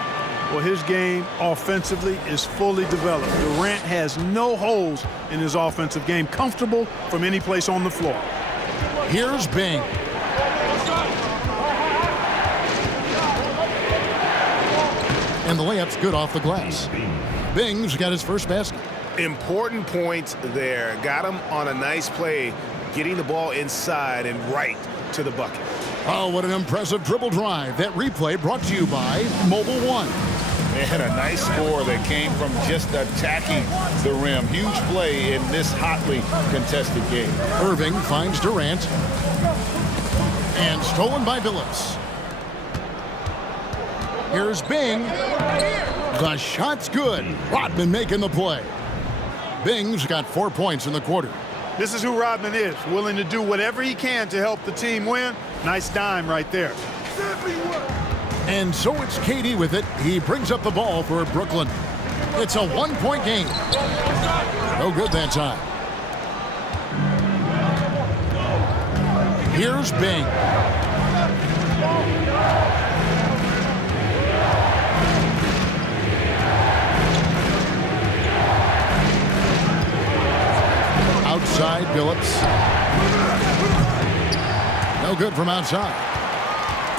Well, his game offensively is fully developed. Durant has no holes in his offensive game. Comfortable from any place on the floor. Here's Bing. And the layup's good off the glass. Bing's got his first basket. Important points there. Got him on a nice play, getting the ball inside and right to the bucket. Oh, what an impressive dribble drive. That replay brought to you by Mobile One. And a nice score that came from just attacking the rim. Huge play in this hotly contested game. Irving finds Durant. And stolen by Billups. Here's Bing. The shot's good. Rodman making the play. Bing's got 4 points in the quarter. This is who Rodman is, willing to do whatever he can to help the team win. Nice dime right there. And so it's KD with it. He brings up the ball for Brooklyn. It's a 1-point game. No good that time. Here's Bing. Outside, Billups. No good from outside.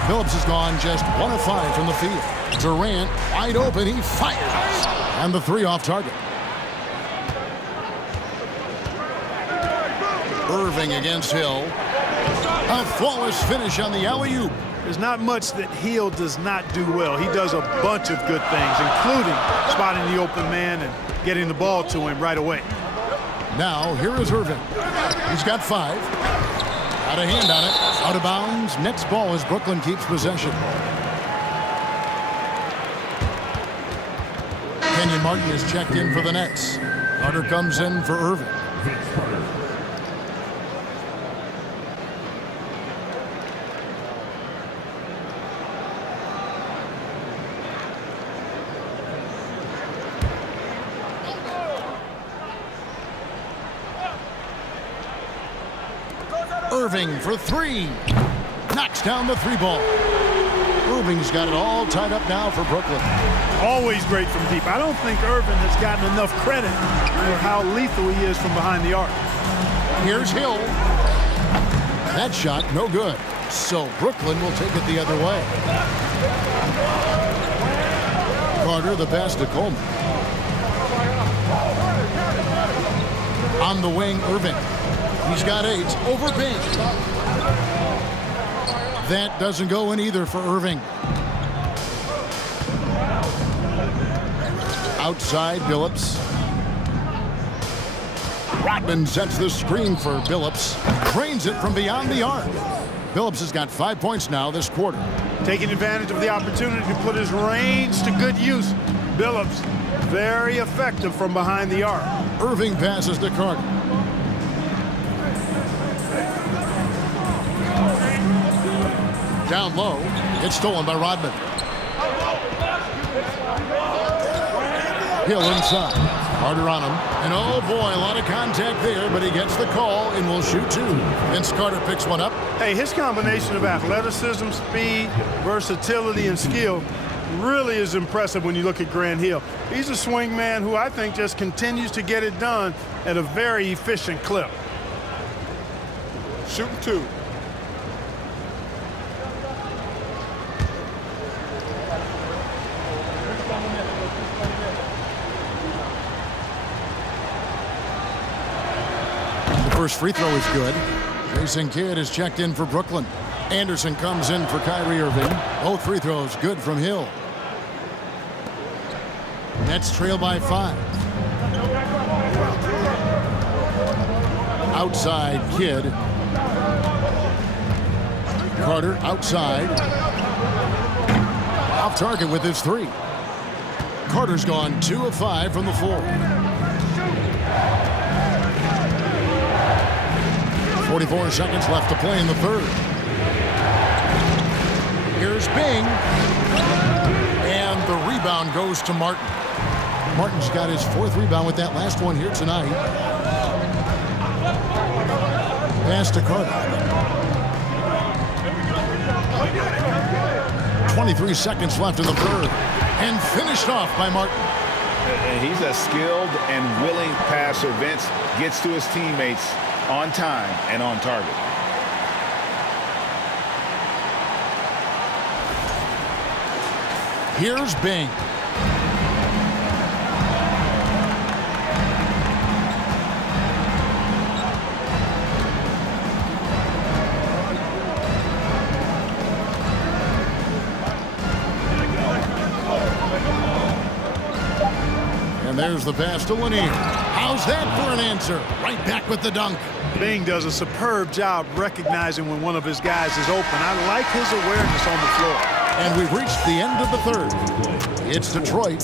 Billups has gone just 1 of 5 from the field. Durant wide open. He fires. And the 3 off target. Irving against Hill. A flawless finish on the alley-oop. There's not much that Hill does not do well. He does a bunch of good things, including spotting the open man and getting the ball to him right away. Now, here is Irving. He's got 5. Got a hand on it. Out of bounds. Next ball as Brooklyn keeps possession. Kenyon Martin is checked in for the Nets. Carter comes in for Irving. Irving for 3. Knocks down the 3 ball. Irving's got it all tied up now for Brooklyn. Always great from deep. I don't think Irving has gotten enough credit for how lethal he is from behind the arc. Here's Hill. That shot no good. So Brooklyn will take it the other way. Carter the pass to Coleman. On the wing, Irving. He's got 8 over Bing. That doesn't go in either for Irving. Outside, Billups. Rodman sets the screen for Billups. Drains it from beyond the arc. Billups has got 5 points now this quarter. Taking advantage of the opportunity to put his range to good use. Billups, very effective from behind the arc. Irving passes to Carter. Down low. It's stolen by Rodman. Hill inside. Carter on him. And oh boy, a lot of contact there, but he gets the call and will shoot 2. Vince Carter picks one up. Hey, his combination of athleticism, speed, versatility, and skill really is impressive when you look at Grant Hill. He's a swing man who I think just continues to get it done at a very efficient clip. Shooting 2. First free throw is good. Jason Kidd is checked in for Brooklyn. Anderson comes in for Kyrie Irving. Both free throws good from Hill. Nets trail by 5. Outside Kidd. Carter outside. Off target with his 3. Carter's gone 2 of 5 from the floor. 44 seconds left to play in the third. Here's Bing. And the rebound goes to Martin. Martin's got his 4th rebound with that last one here tonight. Pass to Carter. 23 seconds left in the third. And finished off by Martin. And he's a skilled and willing passer. Vince gets to his teammates on time and on target. Here's Bing. And there's the pass to Lanier. How's that for an answer? Right back with the dunk. Bing does a superb job recognizing when one of his guys is open. I like his awareness on the floor. And we've reached the end of the third. It's Detroit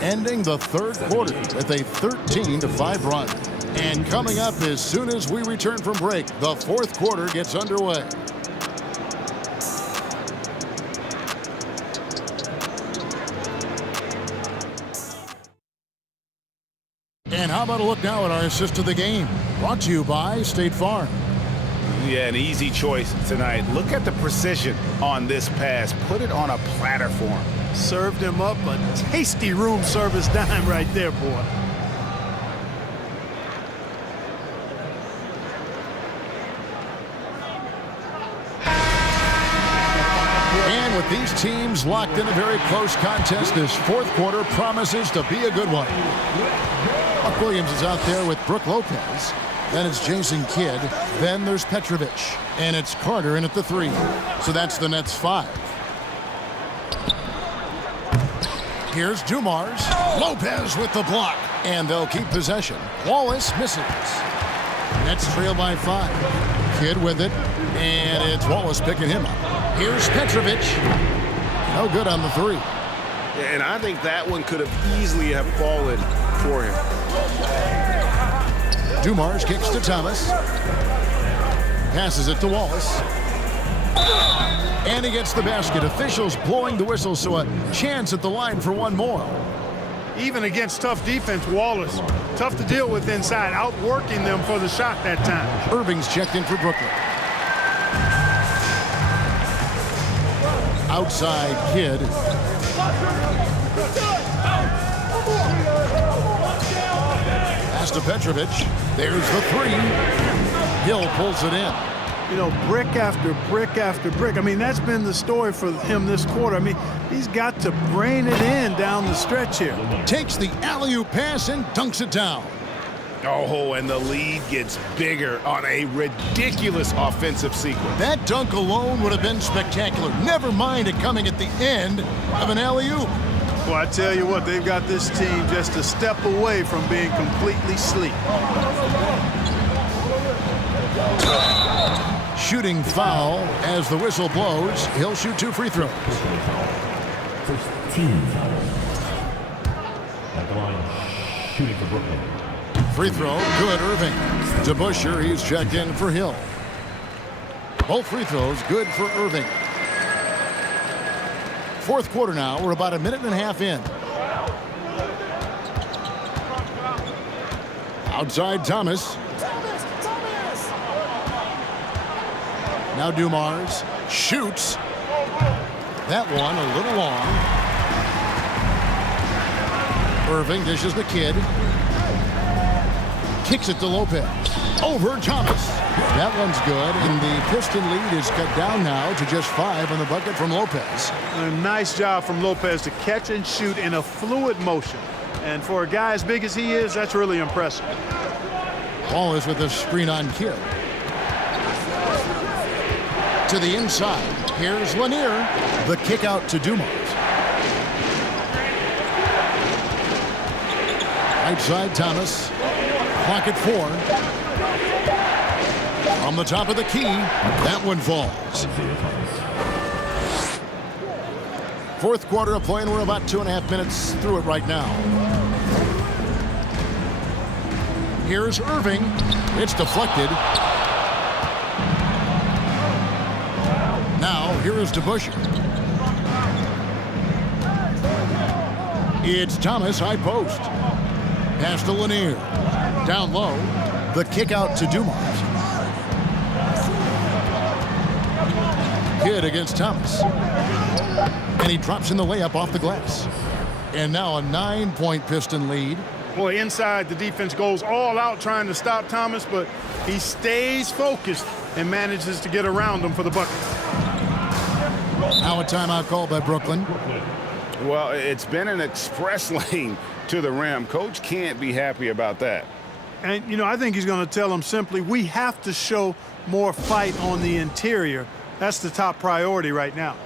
ending the third quarter with a 13-5 run. And coming up as soon as we return from break, the fourth quarter gets underway. And how about a look now at our assist of the game? Brought to you by State Farm. Yeah, an easy choice tonight. Look at the precision on this pass. Put it on a platter for him. Served him up a tasty room service dime right there, boy. And with these teams locked in a very close contest, this fourth quarter promises to be a good one. Buck Williams is out there with Brook Lopez. Then it's Jason Kidd. Then there's Petrovic. And it's Carter in at the 3. So that's the Nets 5. Here's Dumars. Lopez with the block. And they'll keep possession. Wallace misses. Nets trail by 5. Kidd with it. And it's Wallace picking him up. Here's Petrovic. No good on the 3. And I think that one could have easily have fallen for him. Dumars kicks to Thomas. Passes it to Wallace. And he gets the basket. Officials blowing the whistle, so a chance at the line for one more. Even against tough defense, Wallace, tough to deal with inside, outworking them for the shot that time. Irving's checked in for Brooklyn. Outside Kidd. Pass to Petrovic. There's the 3. Hill pulls it in. You know, brick after brick after brick. I mean, that's been the story for him this quarter. I mean, he's got to brain it in down the stretch here. Takes the alley-oop pass and dunks it down. Oh, and the lead gets bigger on a ridiculous offensive sequence. That dunk alone would have been spectacular. Never mind it coming at the end of an alley-oop. Well, I tell you what, they've got this team just a step away from being completely asleep. Shooting foul as the whistle blows. He'll shoot 2 free throws. First team foul. At the line, shooting for Brooklyn. Free throw, good, Irving. To Busher, he's checked in for Hill. Both free throws, good for Irving. Fourth quarter now, we're about a minute and a half in. Outside Thomas. Now Dumars shoots. That one a little long. Irving dishes the Kidd. Kicks it to Lopez. Over Thomas. That one's good, and the Piston lead is cut down now to just 5 on the bucket from Lopez. A nice job from Lopez to catch and shoot in a fluid motion. And for a guy as big as he is, that's really impressive. Wallace with a screen on Kidd. To the inside. Here's Lanier. The kick out to Dumars. Right side, Thomas. Clock at 4. From the top of the key, that one falls. Fourth quarter of play, and we're about 2.5 minutes through it right now. Here's Irving. It's deflected. Now, here is DeBusschere. It's Thomas, high post. Pass to Lanier. Down low. The kick out to Dumars. Kidd against Thomas. And he drops in the layup off the glass. And now a 9-point Piston lead. Boy, inside, the defense goes all out trying to stop Thomas, but he stays focused and manages to get around him for the bucket. Now a timeout called by Brooklyn. Well, it's been an express lane to the rim. Coach can't be happy about that. And, you know, I think he's going to tell them simply, we have to show more fight on the interior. That's the top priority right now.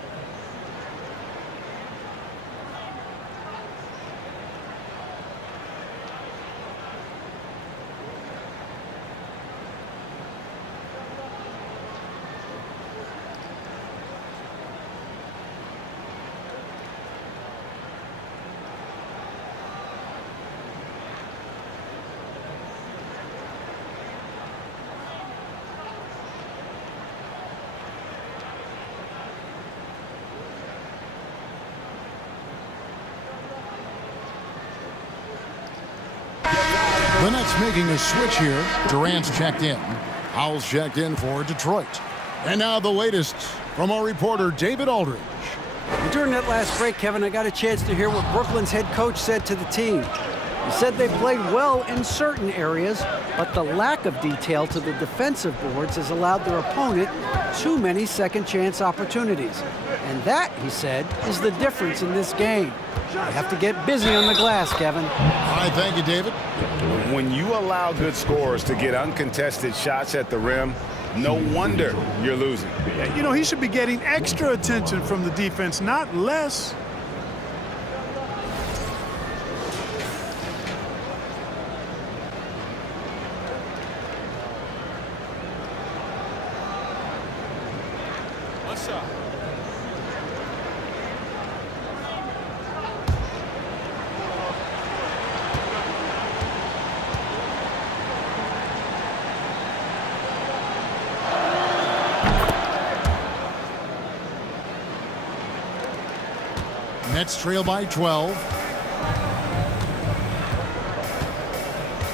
The Nets making a switch here. Durant's checked in. Howell's checked in for Detroit. And now the latest from our reporter, David Aldridge. During that last break, Kevin, I got a chance to hear what Brooklyn's head coach said to the team. He said they played well in certain areas, but the lack of detail to the defensive boards has allowed their opponent too many second-chance opportunities. And that, he said, is the difference in this game. They have to get busy on the glass, Kevin. All right, thank you, David. When you allow good scorers to get uncontested shots at the rim, no wonder you're losing. You know, he should be getting extra attention from the defense, not less. One shot. Nets trail by 12.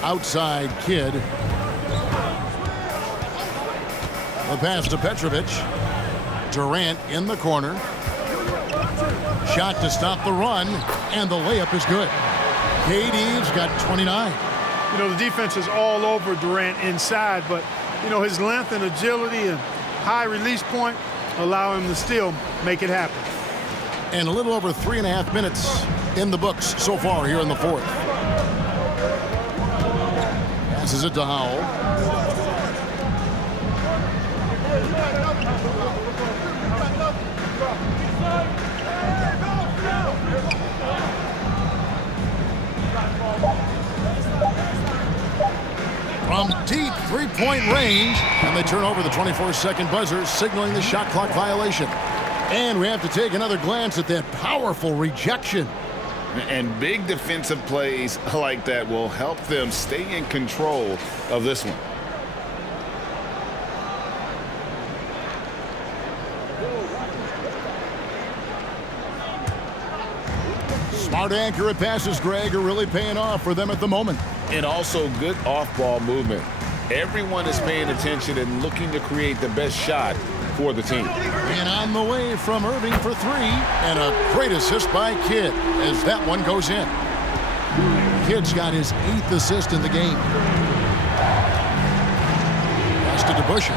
Outside Kidd. The pass to Petrovic. Durant in the corner. Shot to stop the run, and the layup is good. KD's got 29. You know, the defense is all over Durant inside, but, you know, his length and agility and high release point allow him to still make it happen. And a little over 3.5 minutes in the books so far here in the fourth. Passes it to Howell. From deep three-point range, and they turn over the 24-second buzzer, signaling the shot clock violation. And we have to take another glance at that powerful rejection. And big defensive plays like that will help them stay in control of this one. Smart, accurate passes, Greg, are really paying off for them at the moment. And also good off-ball movement. Everyone is paying attention and looking to create the best shot for the team. And on the way from Irving for 3, and a great assist by Kidd as that one goes in. Kidd's got his 8th assist in the game. Pass to DeBusschere.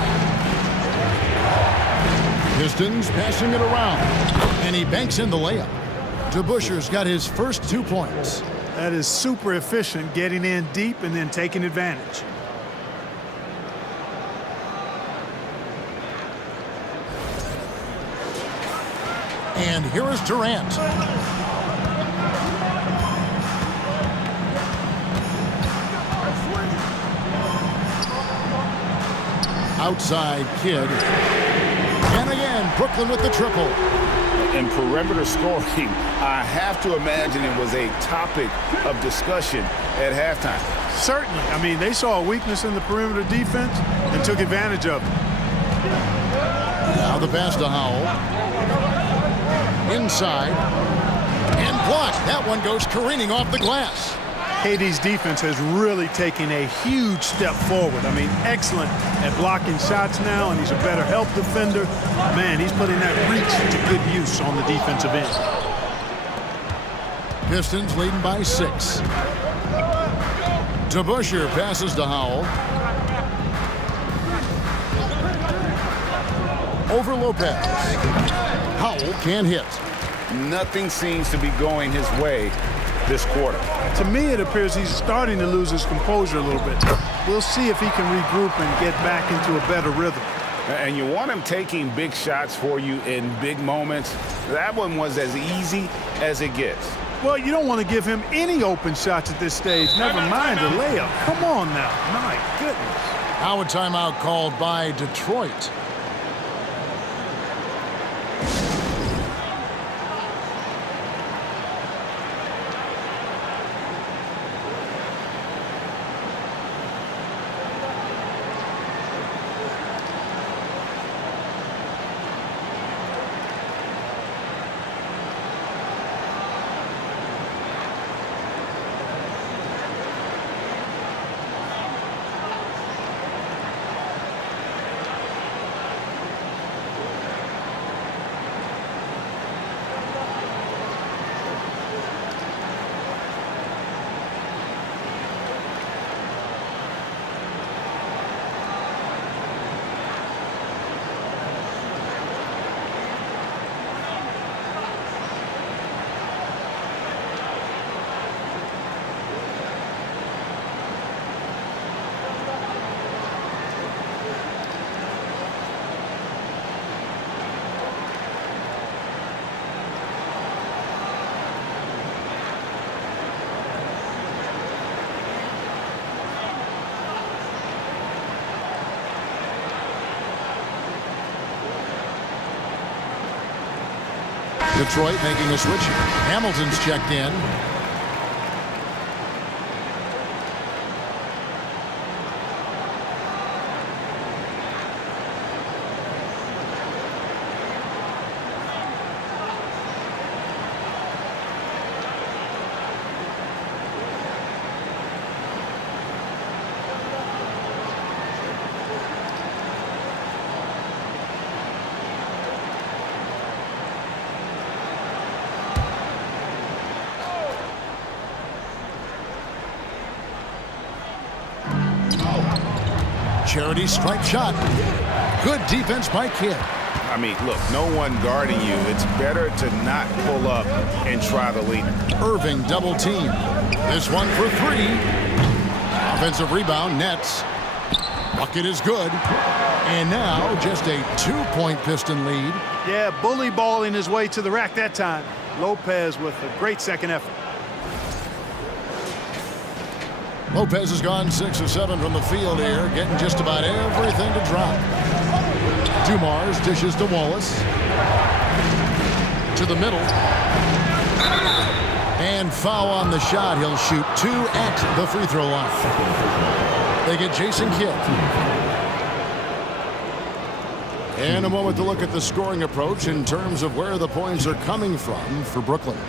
Pistons passing it around, and he banks in the layup. DeBusschere's got his first 2 points. That is super efficient, getting in deep and then taking advantage. And here is Durant. Outside Kidd. And again, Brooklyn with the triple. And perimeter scoring, I have to imagine it was a topic of discussion at halftime. Certainly. I mean, they saw a weakness in the perimeter defense and took advantage of it. Now the pass to Howell. Inside. And blocked. That one goes careening off the glass. KD's defense has really taken a huge step forward. I mean, excellent at blocking shots now, and he's a better help defender. Man, he's putting that reach to good use on the defensive end. Pistons leading by 6. DeBusschere passes to Howell. Over Lopez. Howell can't hit. Nothing seems to be going his way this quarter. To me, it appears he's starting to lose his composure a little bit. We'll see if he can regroup and get back into a better rhythm. And you want him taking big shots for you in big moments. That one was as easy as it gets. Well, you don't want to give him any open shots at this stage, never mind a layup. Come on now. My goodness. Now a timeout called by Detroit. Detroit making a switch. Hamilton's checked in. Charity stripe shot. Good defense by Kidd. I mean, look, no one guarding you. It's better to not pull up and try to lead. Irving double team. This one for 3. Offensive rebound, nets. Bucket is good. And now just a 2-point Piston lead. Yeah, bully balling his way to the rack that time. Lopez with a great second effort. Lopez has gone 6 of 7 from the field here, getting just about everything to drop. Dumars dishes to Wallace. To the middle. And foul on the shot. He'll shoot 2 at the free throw line. They get Jason Kidd. And a moment to look at the scoring approach in terms of where the points are coming from for Brooklyn.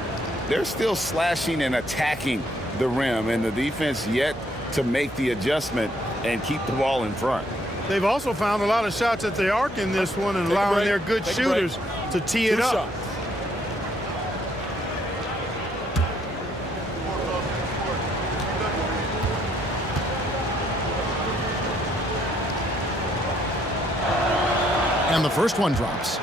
They're still slashing and attacking the rim, and the defense yet to make the adjustment and keep the ball in front. They've also found a lot of shots at the arc in this one and allowing their good shooters to tee it up. Shots. And the first one drops.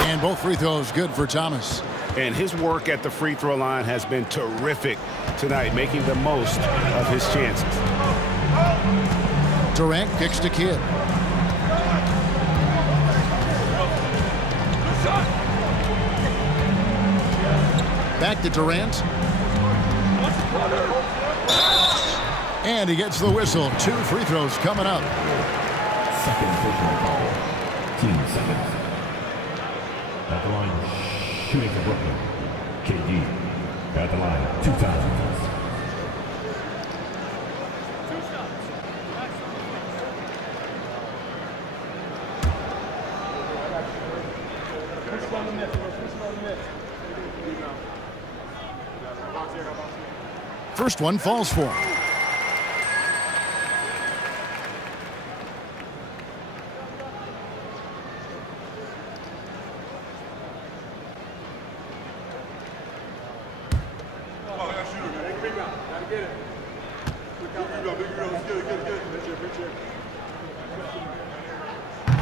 And both free throws good for Thomas. And his work at the free throw line has been terrific tonight, making the most of his chances. Durant kicks to Kidd. Back to Durant. And he gets the whistle. 2 free throws coming up. Second personal foul. Team seconds. At the line, shooting for Brooklyn. KD. At the line, 2 times. First one falls for him.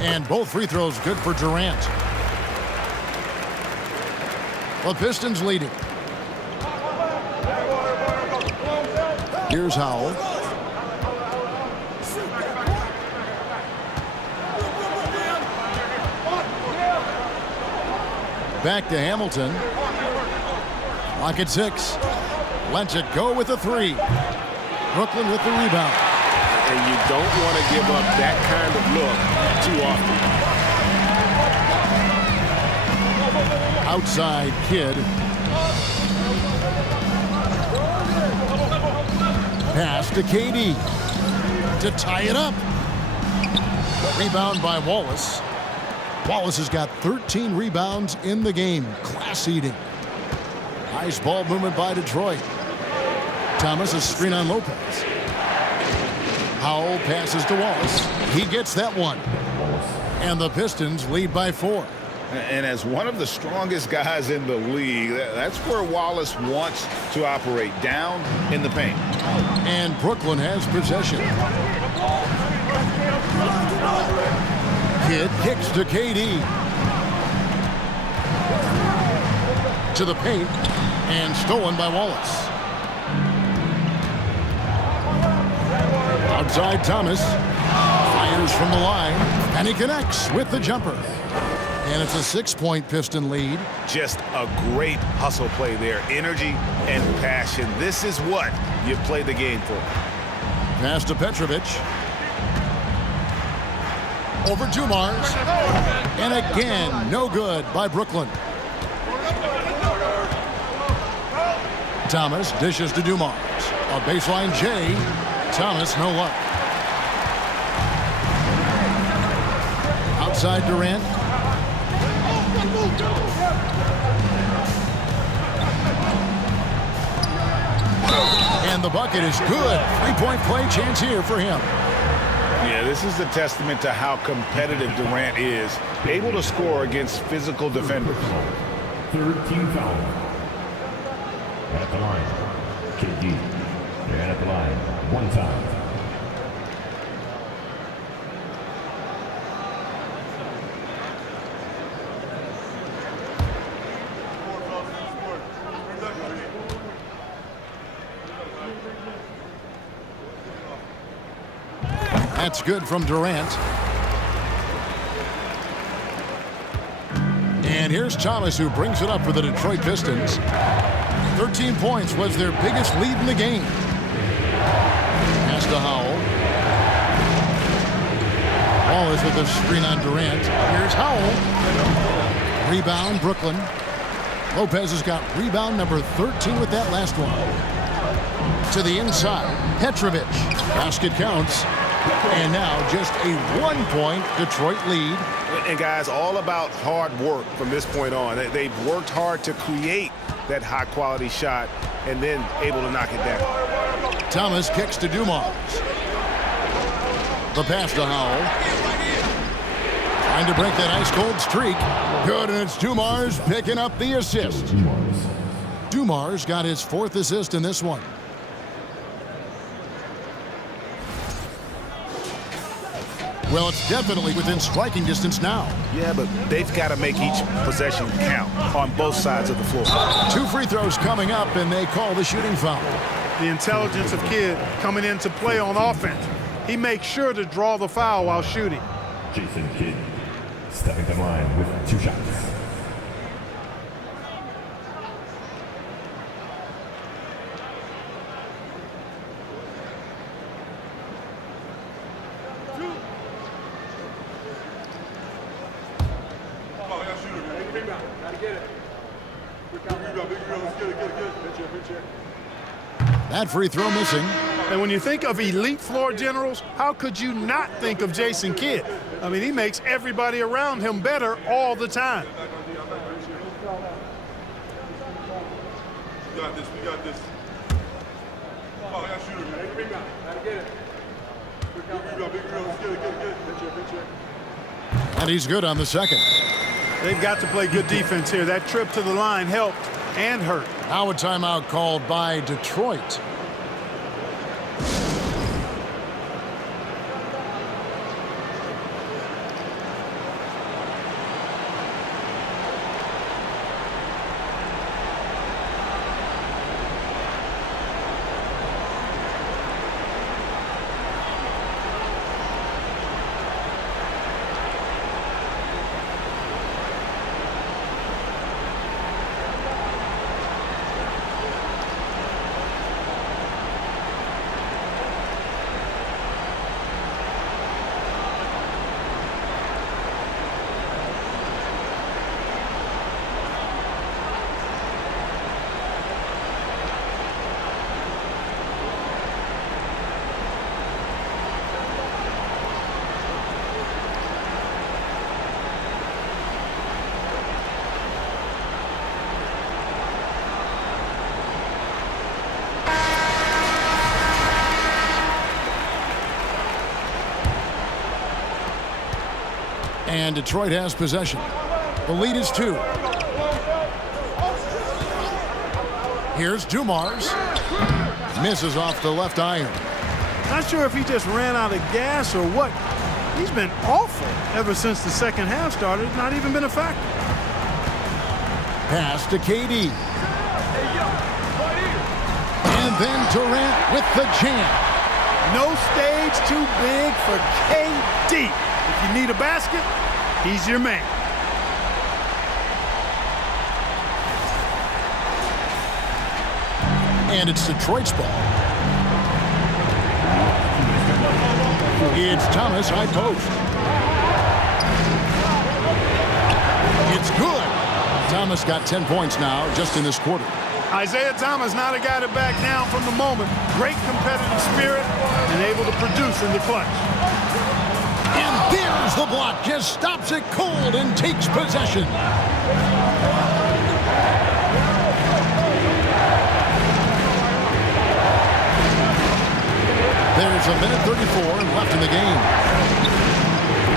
And both free throws good for Durant. The Pistons leading. Here's Howell. Back to Hamilton. Lock at 6. Lets it go with a 3. Brooklyn with the rebound. And you don't want to give up that kind of look too often. Outside Kidd. Pass to KD to tie it up. Rebound by Wallace. Wallace has got 13 rebounds in the game. Class eating. Nice ball movement by Detroit. Thomas a screen on Lopez. Howell passes to Wallace. He gets that one. And the Pistons lead by 4. And as one of the strongest guys in the league, that's where Wallace wants to operate, down in the paint. And Brooklyn has possession. Kidd kicks to KD. To the paint. And stolen by Wallace. Outside Thomas. Fires from the line. And he connects with the jumper. And it's a 6-point Piston lead. Just a great hustle play there. Energy and passion. This is what you play the game for. Pass to Petrovic. Over Dumars. And again, no good by Brooklyn. Thomas dishes to Dumars. A baseline J. Thomas, no luck. Outside Durant. And the bucket is good. 3-point play chance here for him. Yeah, this is a testament to how competitive Durant is. Able to score against physical defenders. Third team foul. At the line, KD. And at the line, 1 time. That's good from Durant. And here's Thomas, who brings it up for the Detroit Pistons. 13 points was their biggest lead in the game. Pass to Howell. Wallace with a screen on Durant. Here's Howell. Rebound, Brooklyn. Lopez has got rebound number 13 with that last one. To the inside, Petrovic. Basket counts. And now just a 1-point Detroit lead. And guys, all about hard work from this point on. They've worked hard to create that high-quality shot and then able to knock it down. Thomas kicks to Dumars. The pass to Howell. Trying to break that ice-cold streak. Good, and it's Dumars picking up the assist. Dumars got his 4th assist in this one. Well, it's definitely within striking distance now. Yeah, but they've got to make each possession count on both sides of the floor. 2 free throws coming up, and they call the shooting foul. The intelligence of Kidd coming into play on offense. He makes sure to draw the foul while shooting. Jason Kidd stepping to the line with 2 shots. That free throw missing. And when you think of elite floor generals, how could you not think of Jason Kidd? I mean, he makes everybody around him better all the time. We got this. Oh, I got shooter, man. Big rebound. Gotta get it. Big rebound. Let's get it. And he's good on the second. They've got to play good defense here. That trip to the line helped and hurt. Now a timeout called by Detroit. And Detroit has possession. The lead is 2. Here's Dumars. Misses off the left iron. Not sure if he just ran out of gas or what. He's been awful ever since the second half started. Not even been a factor. Pass to KD. And then Durant with the jam. No stage too big for KD. If you need a basket, he's your man. And it's Detroit's ball. It's Thomas, high post. It's good. Thomas got 10 points now just in this quarter. Isaiah Thomas not a guy to back down from the moment. Great competitive spirit and able to produce in the clutch. And there's the block. Just stops it cold and takes possession. There's a minute 34 left in the game.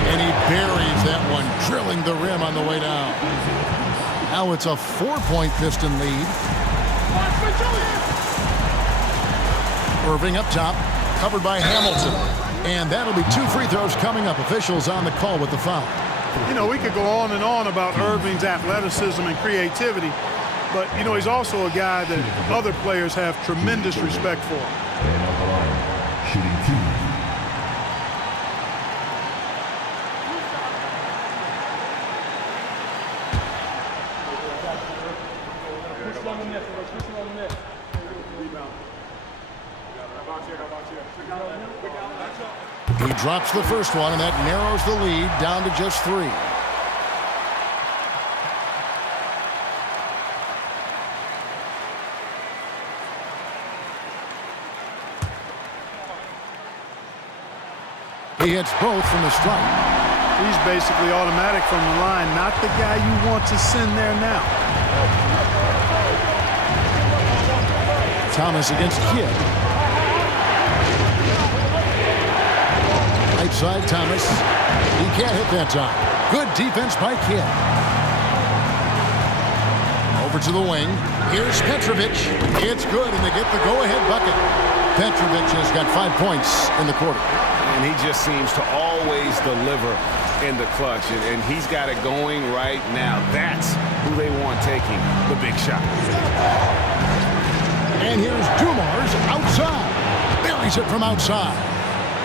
And he buries that one, drilling the rim on the way down. Now it's a 4-point Piston lead. Irving up top, covered by Hamilton. And that'll be 2 free throws coming up. Officials on the call with the foul. You know, we could go on and on about Irving's athleticism and creativity, but, you know, he's also a guy that other players have tremendous respect for. And off the line, shooting 2. He drops the first one, and that narrows the lead down to just 3. He hits both from the stripe. He's basically automatic from the line, not the guy you want to send there now. Thomas against Kidd. Right side, Thomas. He can't hit that time. Good defense by Kidd. Over to the wing. Here's Petrovic. It's good, and they get the go-ahead bucket. Petrovic has got 5 points in the quarter. and he just seems to always deliver in the clutch, and he's got it going right now. That's who they want taking the big shot. And here's Dumars outside. Buries it from outside.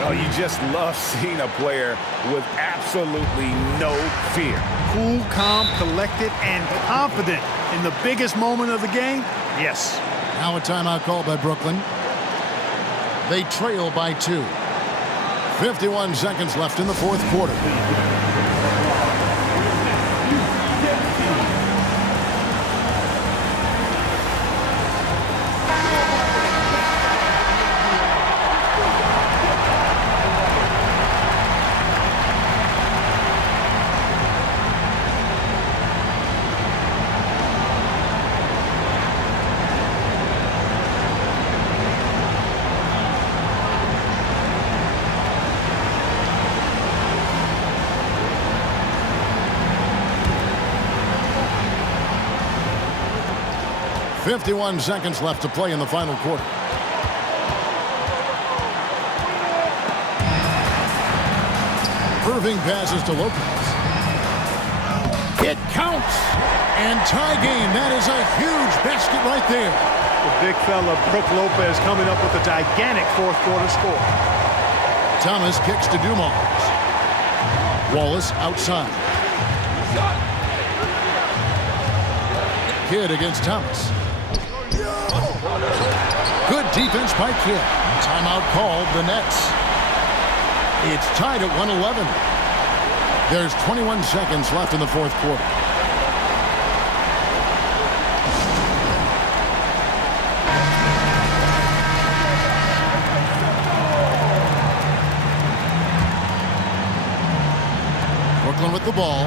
Oh, you just love seeing a player with absolutely no fear. Cool, calm, collected, and confident in the biggest moment of the game. Yes. Now a timeout called by Brooklyn. They trail by 2. 51 seconds left in the fourth quarter. .51 seconds left to play in the final quarter. Irving passes to Lopez. It counts. And tie game. That is a huge basket right there. The big fella, Brook Lopez, coming up with a gigantic fourth quarter score. Thomas kicks to Dumars. Wallace outside. Kidd against Thomas. Good defense by Kidd. Timeout called the Nets. It's tied at 111. There's 21 seconds left in the fourth quarter. Brooklyn with the ball.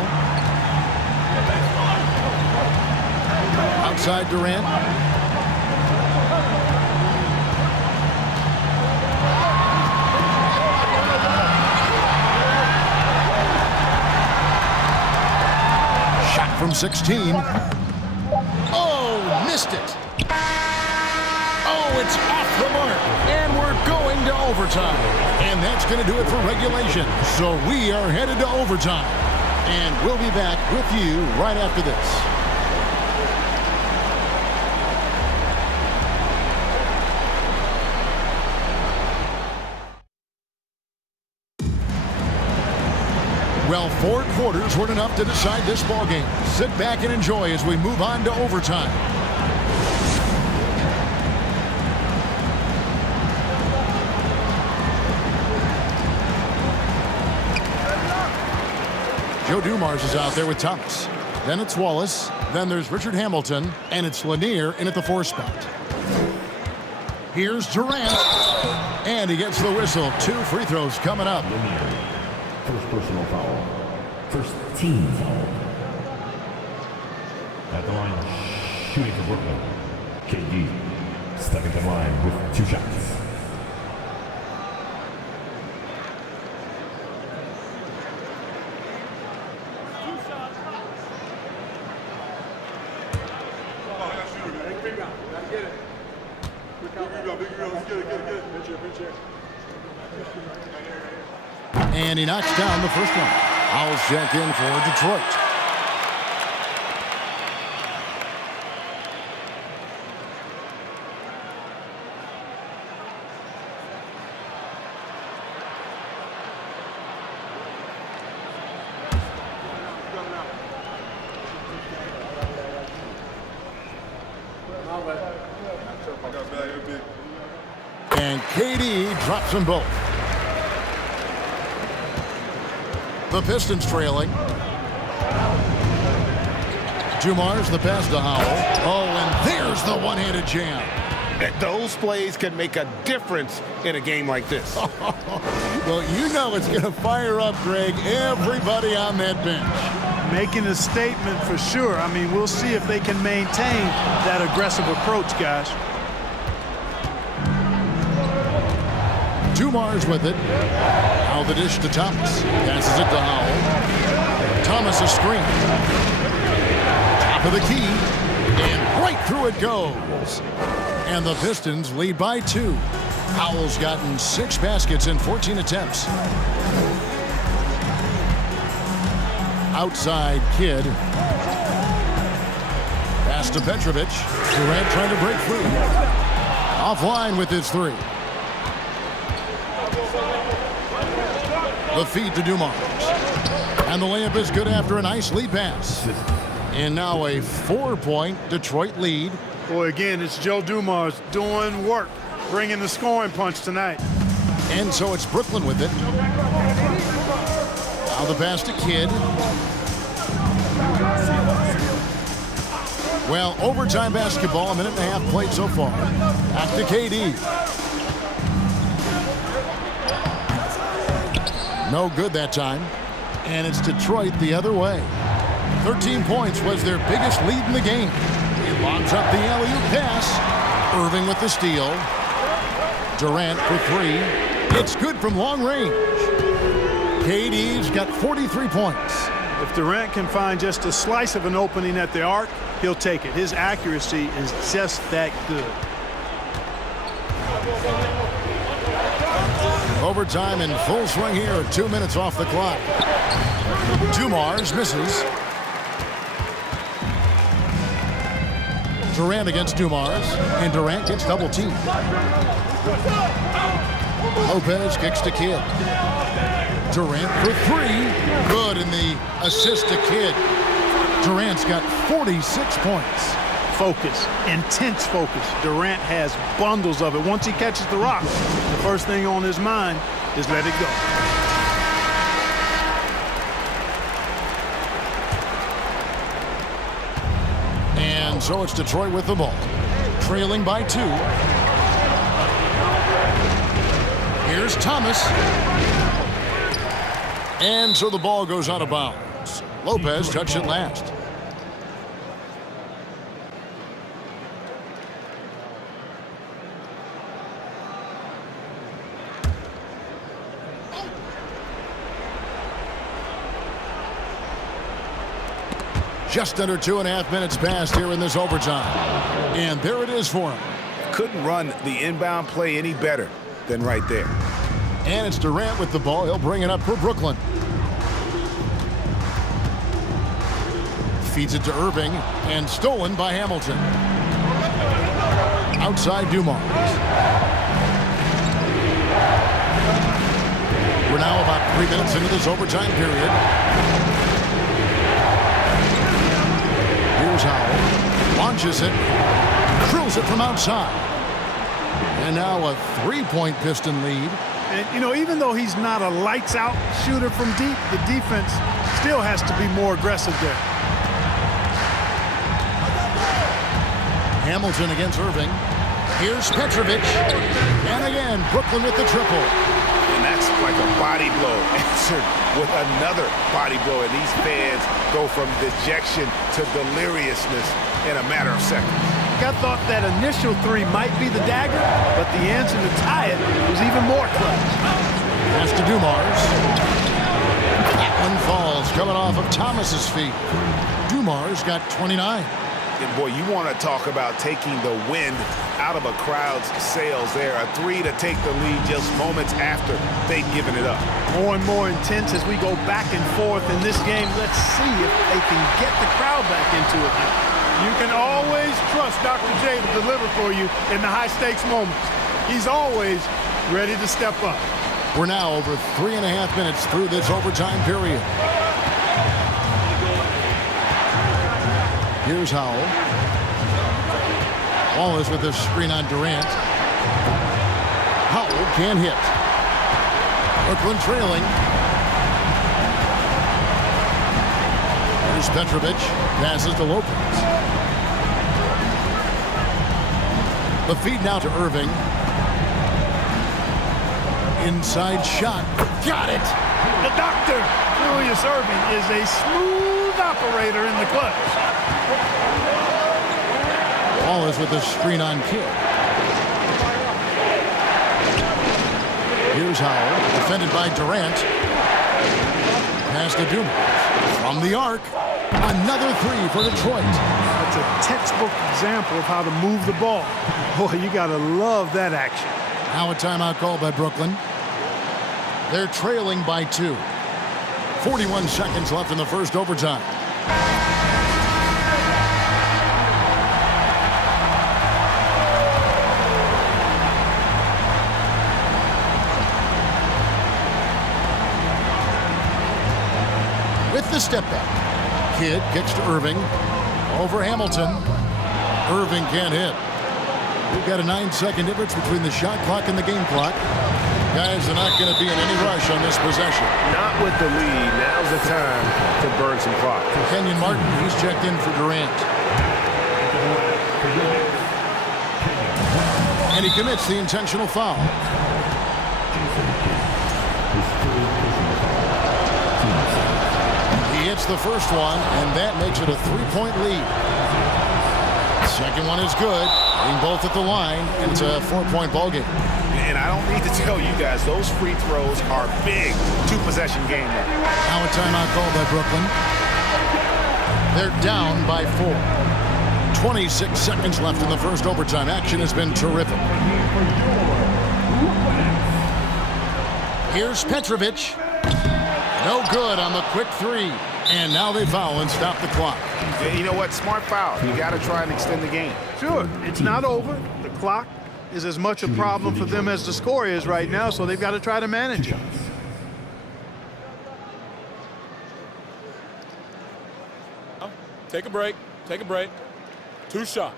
Outside Durant. Shot from 16. Oh, missed it. Oh, it's off the mark. And we're going to overtime. And that's going to do it for regulation. So we are headed to overtime. And we'll be back with you right after this. Well, 4 quarters weren't enough to decide this ballgame. Sit back and enjoy as we move on to overtime. Joe Dumars is out there with Thomas. Then it's Wallace. Then there's Richard Hamilton. And it's Lanier in at the 4 spot. Here's Durant. And he gets the whistle. 2 free throws coming up. First personal foul. First team foul. At the line, shooting for Brooklyn. KD stuck at the line with 2 shots. And he knocks down the first one. Owls check in for Detroit. And KD drops them both. The Pistons trailing. Dumars the pass to Howell. Oh, and there's the one-handed jam. Those plays can make a difference in a game like this. Well, you know it's going to fire up, Greg, everybody on that bench. Making a statement for sure. I mean, we'll see if they can maintain that aggressive approach, guys. Dumars with it. Now the dish to Thomas. Passes it to Howell. Thomas a screen. Top of the key. And right through it goes. And the Pistons lead by 2. Howell's gotten 6 baskets in 14 attempts. Outside Kidd. Pass to Petrovic. Durant trying to break free. Offline with his 3. The feed to Dumars. And the layup is good after a nice lead pass. And now a 4-point Detroit lead. Boy, again, it's Joe Dumars doing work, bringing the scoring punch tonight. And so it's Brooklyn with it. Now the pass to Kidd. Well, overtime basketball, a minute and a half played so far. Back to KD. No good that time. And it's Detroit the other way. 13 points was their biggest lead in the game. He lobs up the alley-oop pass. Irving with the steal. Durant for 3. It's good from long range. KD's got 43 points. If Durant can find just a slice of an opening at the arc, he'll take it. His accuracy is just that good. Overtime in full swing here. 2 minutes off the clock. Dumars misses. Durant against Dumars, and Durant gets double teamed. Lopez kicks to Kidd. Durant for 3. Good in the assist to Kidd. Durant's got 46 points. Focus, intense focus. Durant has bundles of it. Once he catches the rock, the first thing on his mind is let it go. And so it's Detroit with the ball. Trailing by 2. Here's Thomas. And so the ball goes out of bounds. Lopez touched it last. Just under 2.5 minutes passed here in this overtime. And there it is for him. Couldn't run the inbound play any better than right there. And it's Durant with the ball. He'll bring it up for Brooklyn. Feeds it to Irving, and stolen by Hamilton. Outside Dumars. We're now about 3 minutes into this overtime period. Here's Howell. Launches it. Drills it from outside. And now a 3-point Piston lead. And, you know, even though he's not a lights-out shooter from deep, the defense still has to be more aggressive there. Hamilton against Irving. Here's Petrovic. And again, Brooklyn with the triple. And that's like a body blow answered with another body blow. And these fans go from dejection to deliriousness in a matter of seconds. I thought that initial 3 might be the dagger, but the answer to tie it was even more clutch. Pass to Dumars. That one falls, coming off of Thomas's feet. Dumars got 29. And boy, you want to talk about taking the wind out of a crowd's sails there. A 3 to take the lead just moments after they'd given it up. More and more intense as we go back and forth in this game. Let's see if they can get the crowd back into it now. You can always trust Dr. J to deliver for you in the high-stakes moments. He's always ready to step up. We're now over 3.5 minutes through this overtime period. Here's Howell. Wallace with the screen on Durant. Howell can't hit. Brooklyn trailing. Here's Petrovic. Passes to Lopez. The feed now to Irving. Inside shot. Got it! The doctor, Julius Irving, is a smooth operator in the clutch. Wallace with the screen on Kidd. Here's Howell, defended by Durant. Pass to Dumars. From the arc, another 3 for Detroit. That's a textbook example of how to move the ball. Boy, you gotta love that action. Now a timeout called by Brooklyn. They're trailing by 2. 41 seconds left in the first overtime. With the step back. Kidd kicks to Irving. Over Hamilton. Irving can't hit. We've got a 9-second difference between the shot clock and the game clock. Guys are not going to be in any rush on this possession. Not with the lead. Now's the time to burn some clock. Kenyon Martin, he's checked in for Durant. And he commits the intentional foul. He hits the first one, and that makes it a 3-point lead. Second one is good. Being both at the line, and it's a 4-point ball game. And I don't need to tell you guys, those free throws are big. 2-possession game now. Now a timeout called by Brooklyn. They're down by 4. 26 seconds left in the first overtime. Action has been terrific. Here's Petrovic. No good on the quick 3. And now they foul and stop the clock. You know what? Smart foul. You got to try and extend the game. Sure, it's not over. The clock is as much a problem for them as the score is right now, so they've got to try to manage it. Take a break. Take a break. 2 shots.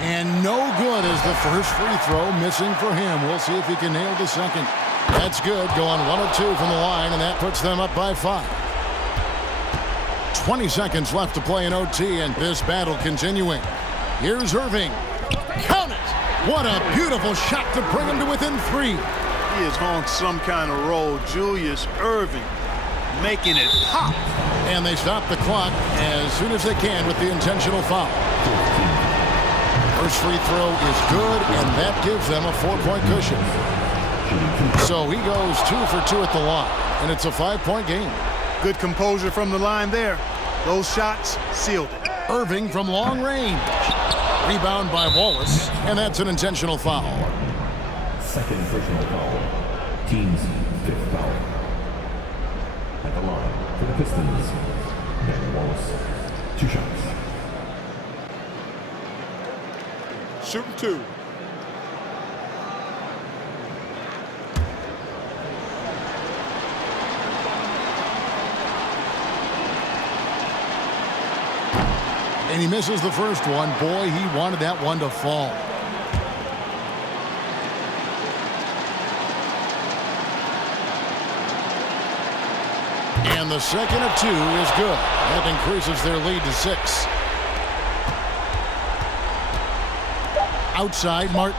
And no good as the first free throw missing for him. We'll see if he can nail the second. That's good, going 1 of 2 from the line, and that puts them up by 5. 20 seconds left to play in OT, and this battle continuing. Here's Irving. Count it! What a beautiful shot to bring him to within 3. He is on some kind of roll. Julius Irving making it pop. And they stop the clock as soon as they can with the intentional foul. First free throw is good, and that gives them a 4-point cushion. So he goes 2 for 2 at the line, and it's a 5-point game. Good composure from the line there. Those shots sealed it. Irving from long range. Rebound by Wallace, and that's an intentional foul. Second personal foul. Team's 5th foul. At the line for the Pistons, Ben Wallace. 2 shots. Shooting 2. And he misses the first one. Boy, he wanted that one to fall. And the second of 2 is good. That increases their lead to 6. Outside, Martin.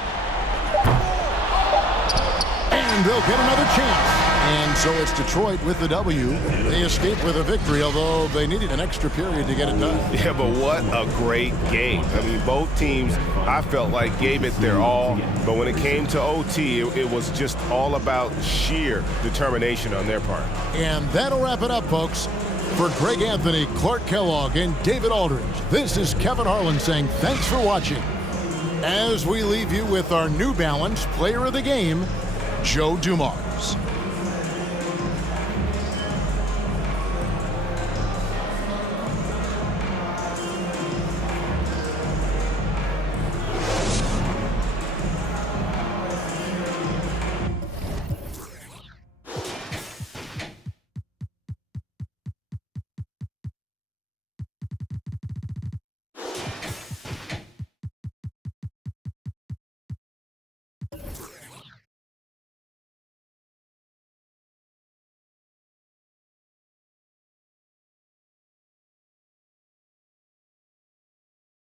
And they'll get another chance. And so it's Detroit with the W. They escape with a victory, although they needed an extra period to get it done. Yeah, but what a great game. I mean, both teams, I felt like, gave it their all. But when it came to OT, it was just all about sheer determination on their part. And that'll wrap it up, folks. For Greg Anthony, Clark Kellogg, and David Aldridge, this is Kevin Harlan saying thanks for watching. As we leave you with our New Balance Player of the Game, Joe Dumars.